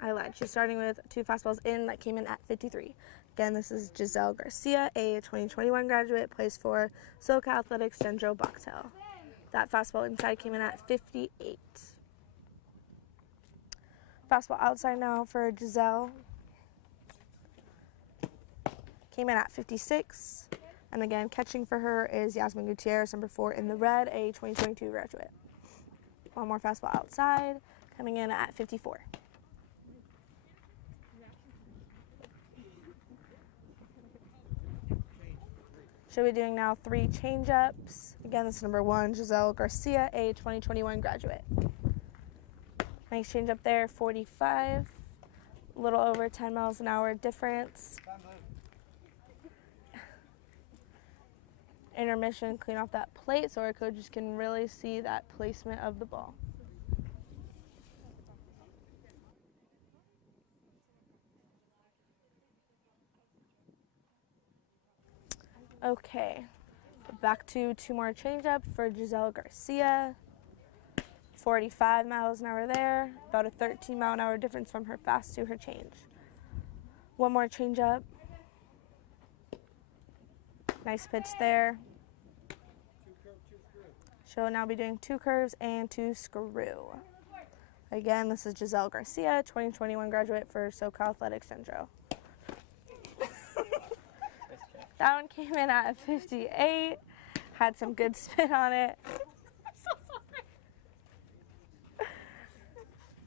I lied. She's starting with 2 fastballs in that came in at 53. Again, this is Giselle Garcia, a 2021 graduate, plays for SoCal Athletics Gendro Boxtel. That fastball inside came in at 58. Fastball outside now for Giselle. Came in at 56. And again, catching for her is Yasmin Gutierrez, number 4 in the red, a 2022 graduate. One more fastball outside, coming in at 54. She'll be doing now 3 change-ups. Again, this is number 1, Giselle Garcia, a 2021 graduate. Nice change-up there, 45. A little over 10 miles an hour difference. Intermission, clean off that plate so our coaches can really see that placement of the ball. Okay, back to 2 more change-up for Giselle Garcia. 45 miles an hour there, about a 13-mile-an-hour difference from her fast to her change. One more change-up. Nice pitch there. She'll now be doing 2 curves and 2 screw. Again, this is Giselle Garcia, 2021 graduate for SoCal Athletics Centro. That one came in at 58, had some good spin on it. I'm so sorry.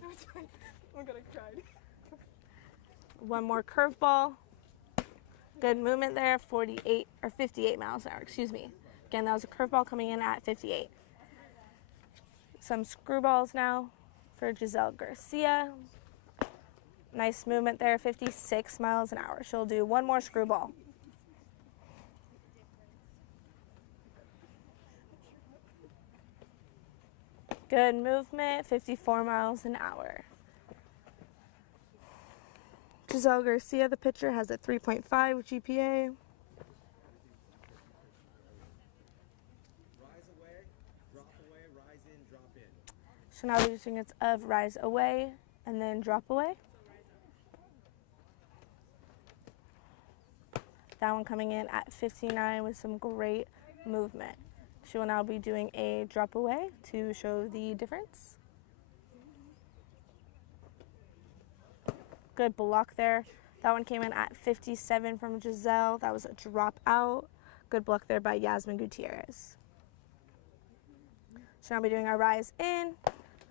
No, it's fine. I'm gonna cry. One more curveball. Good movement there, 48 or 58 miles an hour, excuse me. Again, that was a curveball coming in at 58. Some screwballs now for Giselle Garcia. Nice movement there, 56 miles an hour. She'll do one more screwball. Good movement, 54 miles an hour. Giselle Garcia, the pitcher, has a 3.5 GPA. So now we're using it of rise away and then drop away. That one coming in at 59 with some great movement. She will now be doing a drop away to show the difference. Good block there. That one came in at 57 from Giselle. That was a drop out. Good block there by Yasmin Gutierrez. She'll now be doing our rise in.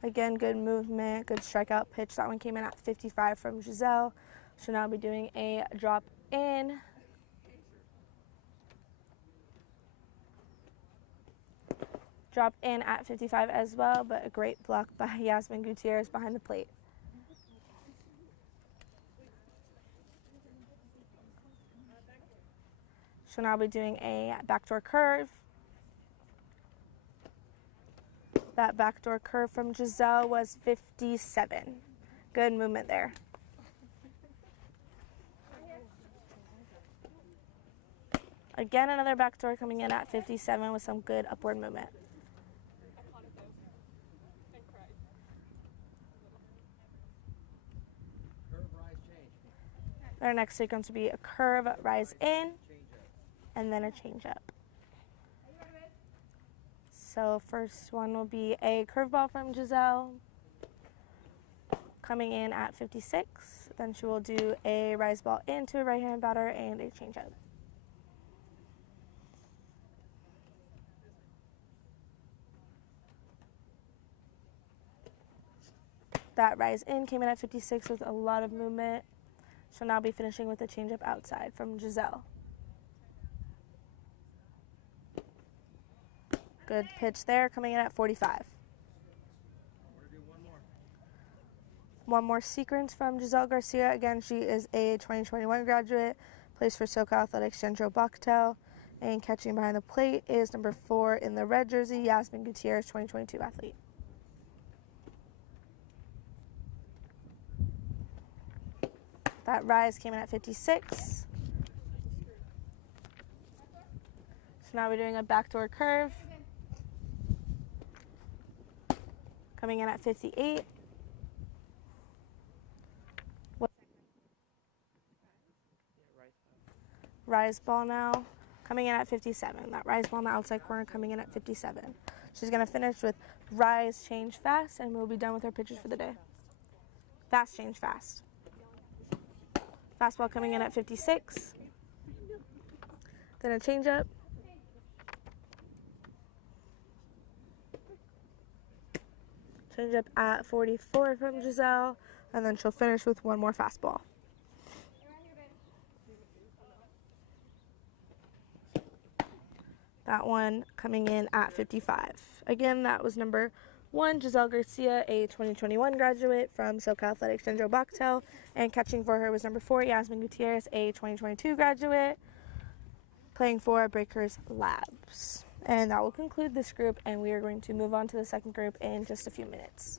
Again, good movement, good strikeout pitch. That one came in at 55 from Giselle. She'll now be doing a drop in. Drop in at 55 as well, but a great block by Yasmin Gutierrez behind the plate. She'll now be doing a backdoor curve. That backdoor curve from Giselle was 57. Good movement there. Again, another backdoor coming in at 57 with some good upward movement. Our next sequence will be a curve, rise in, and then a change up. So first one will be a curveball from Giselle, coming in at 56. Then she will do a rise ball into a right-hand batter and a change up. That rise in came in at 56 with a lot of movement. She'll now be finishing with a changeup outside from Giselle. Good pitch there, coming in at 45. One more sequence from Giselle Garcia. Again, she is a 2021 graduate, plays for SoCal Athletics Centro Bucktail, and catching behind the plate is number 4 in the red jersey, Yasmin Gutierrez, 2022 athlete. That rise came in at 56. So now we're doing a backdoor curve. Coming in at 58. Rise ball now, coming in at 57. That rise ball in the outside corner coming in at 57. She's going to finish with rise, change, fast, and we'll be done with our pitches for the day. Fast, change, fast. Fastball coming in at 56. Then a changeup. Changeup at 44 from Giselle. And then she'll finish with one more fastball. That one coming in at 55. Again, that was number 1, Giselle Garcia, a 2021 graduate from SoCal Athletics Centro Bucktail, and catching for her was number 4, Yasmin Gutierrez, a 2022 graduate, playing for Breakers Labs. And that will conclude this group, and we are going to move on to the second group in just a few minutes.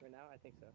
For now, I think so.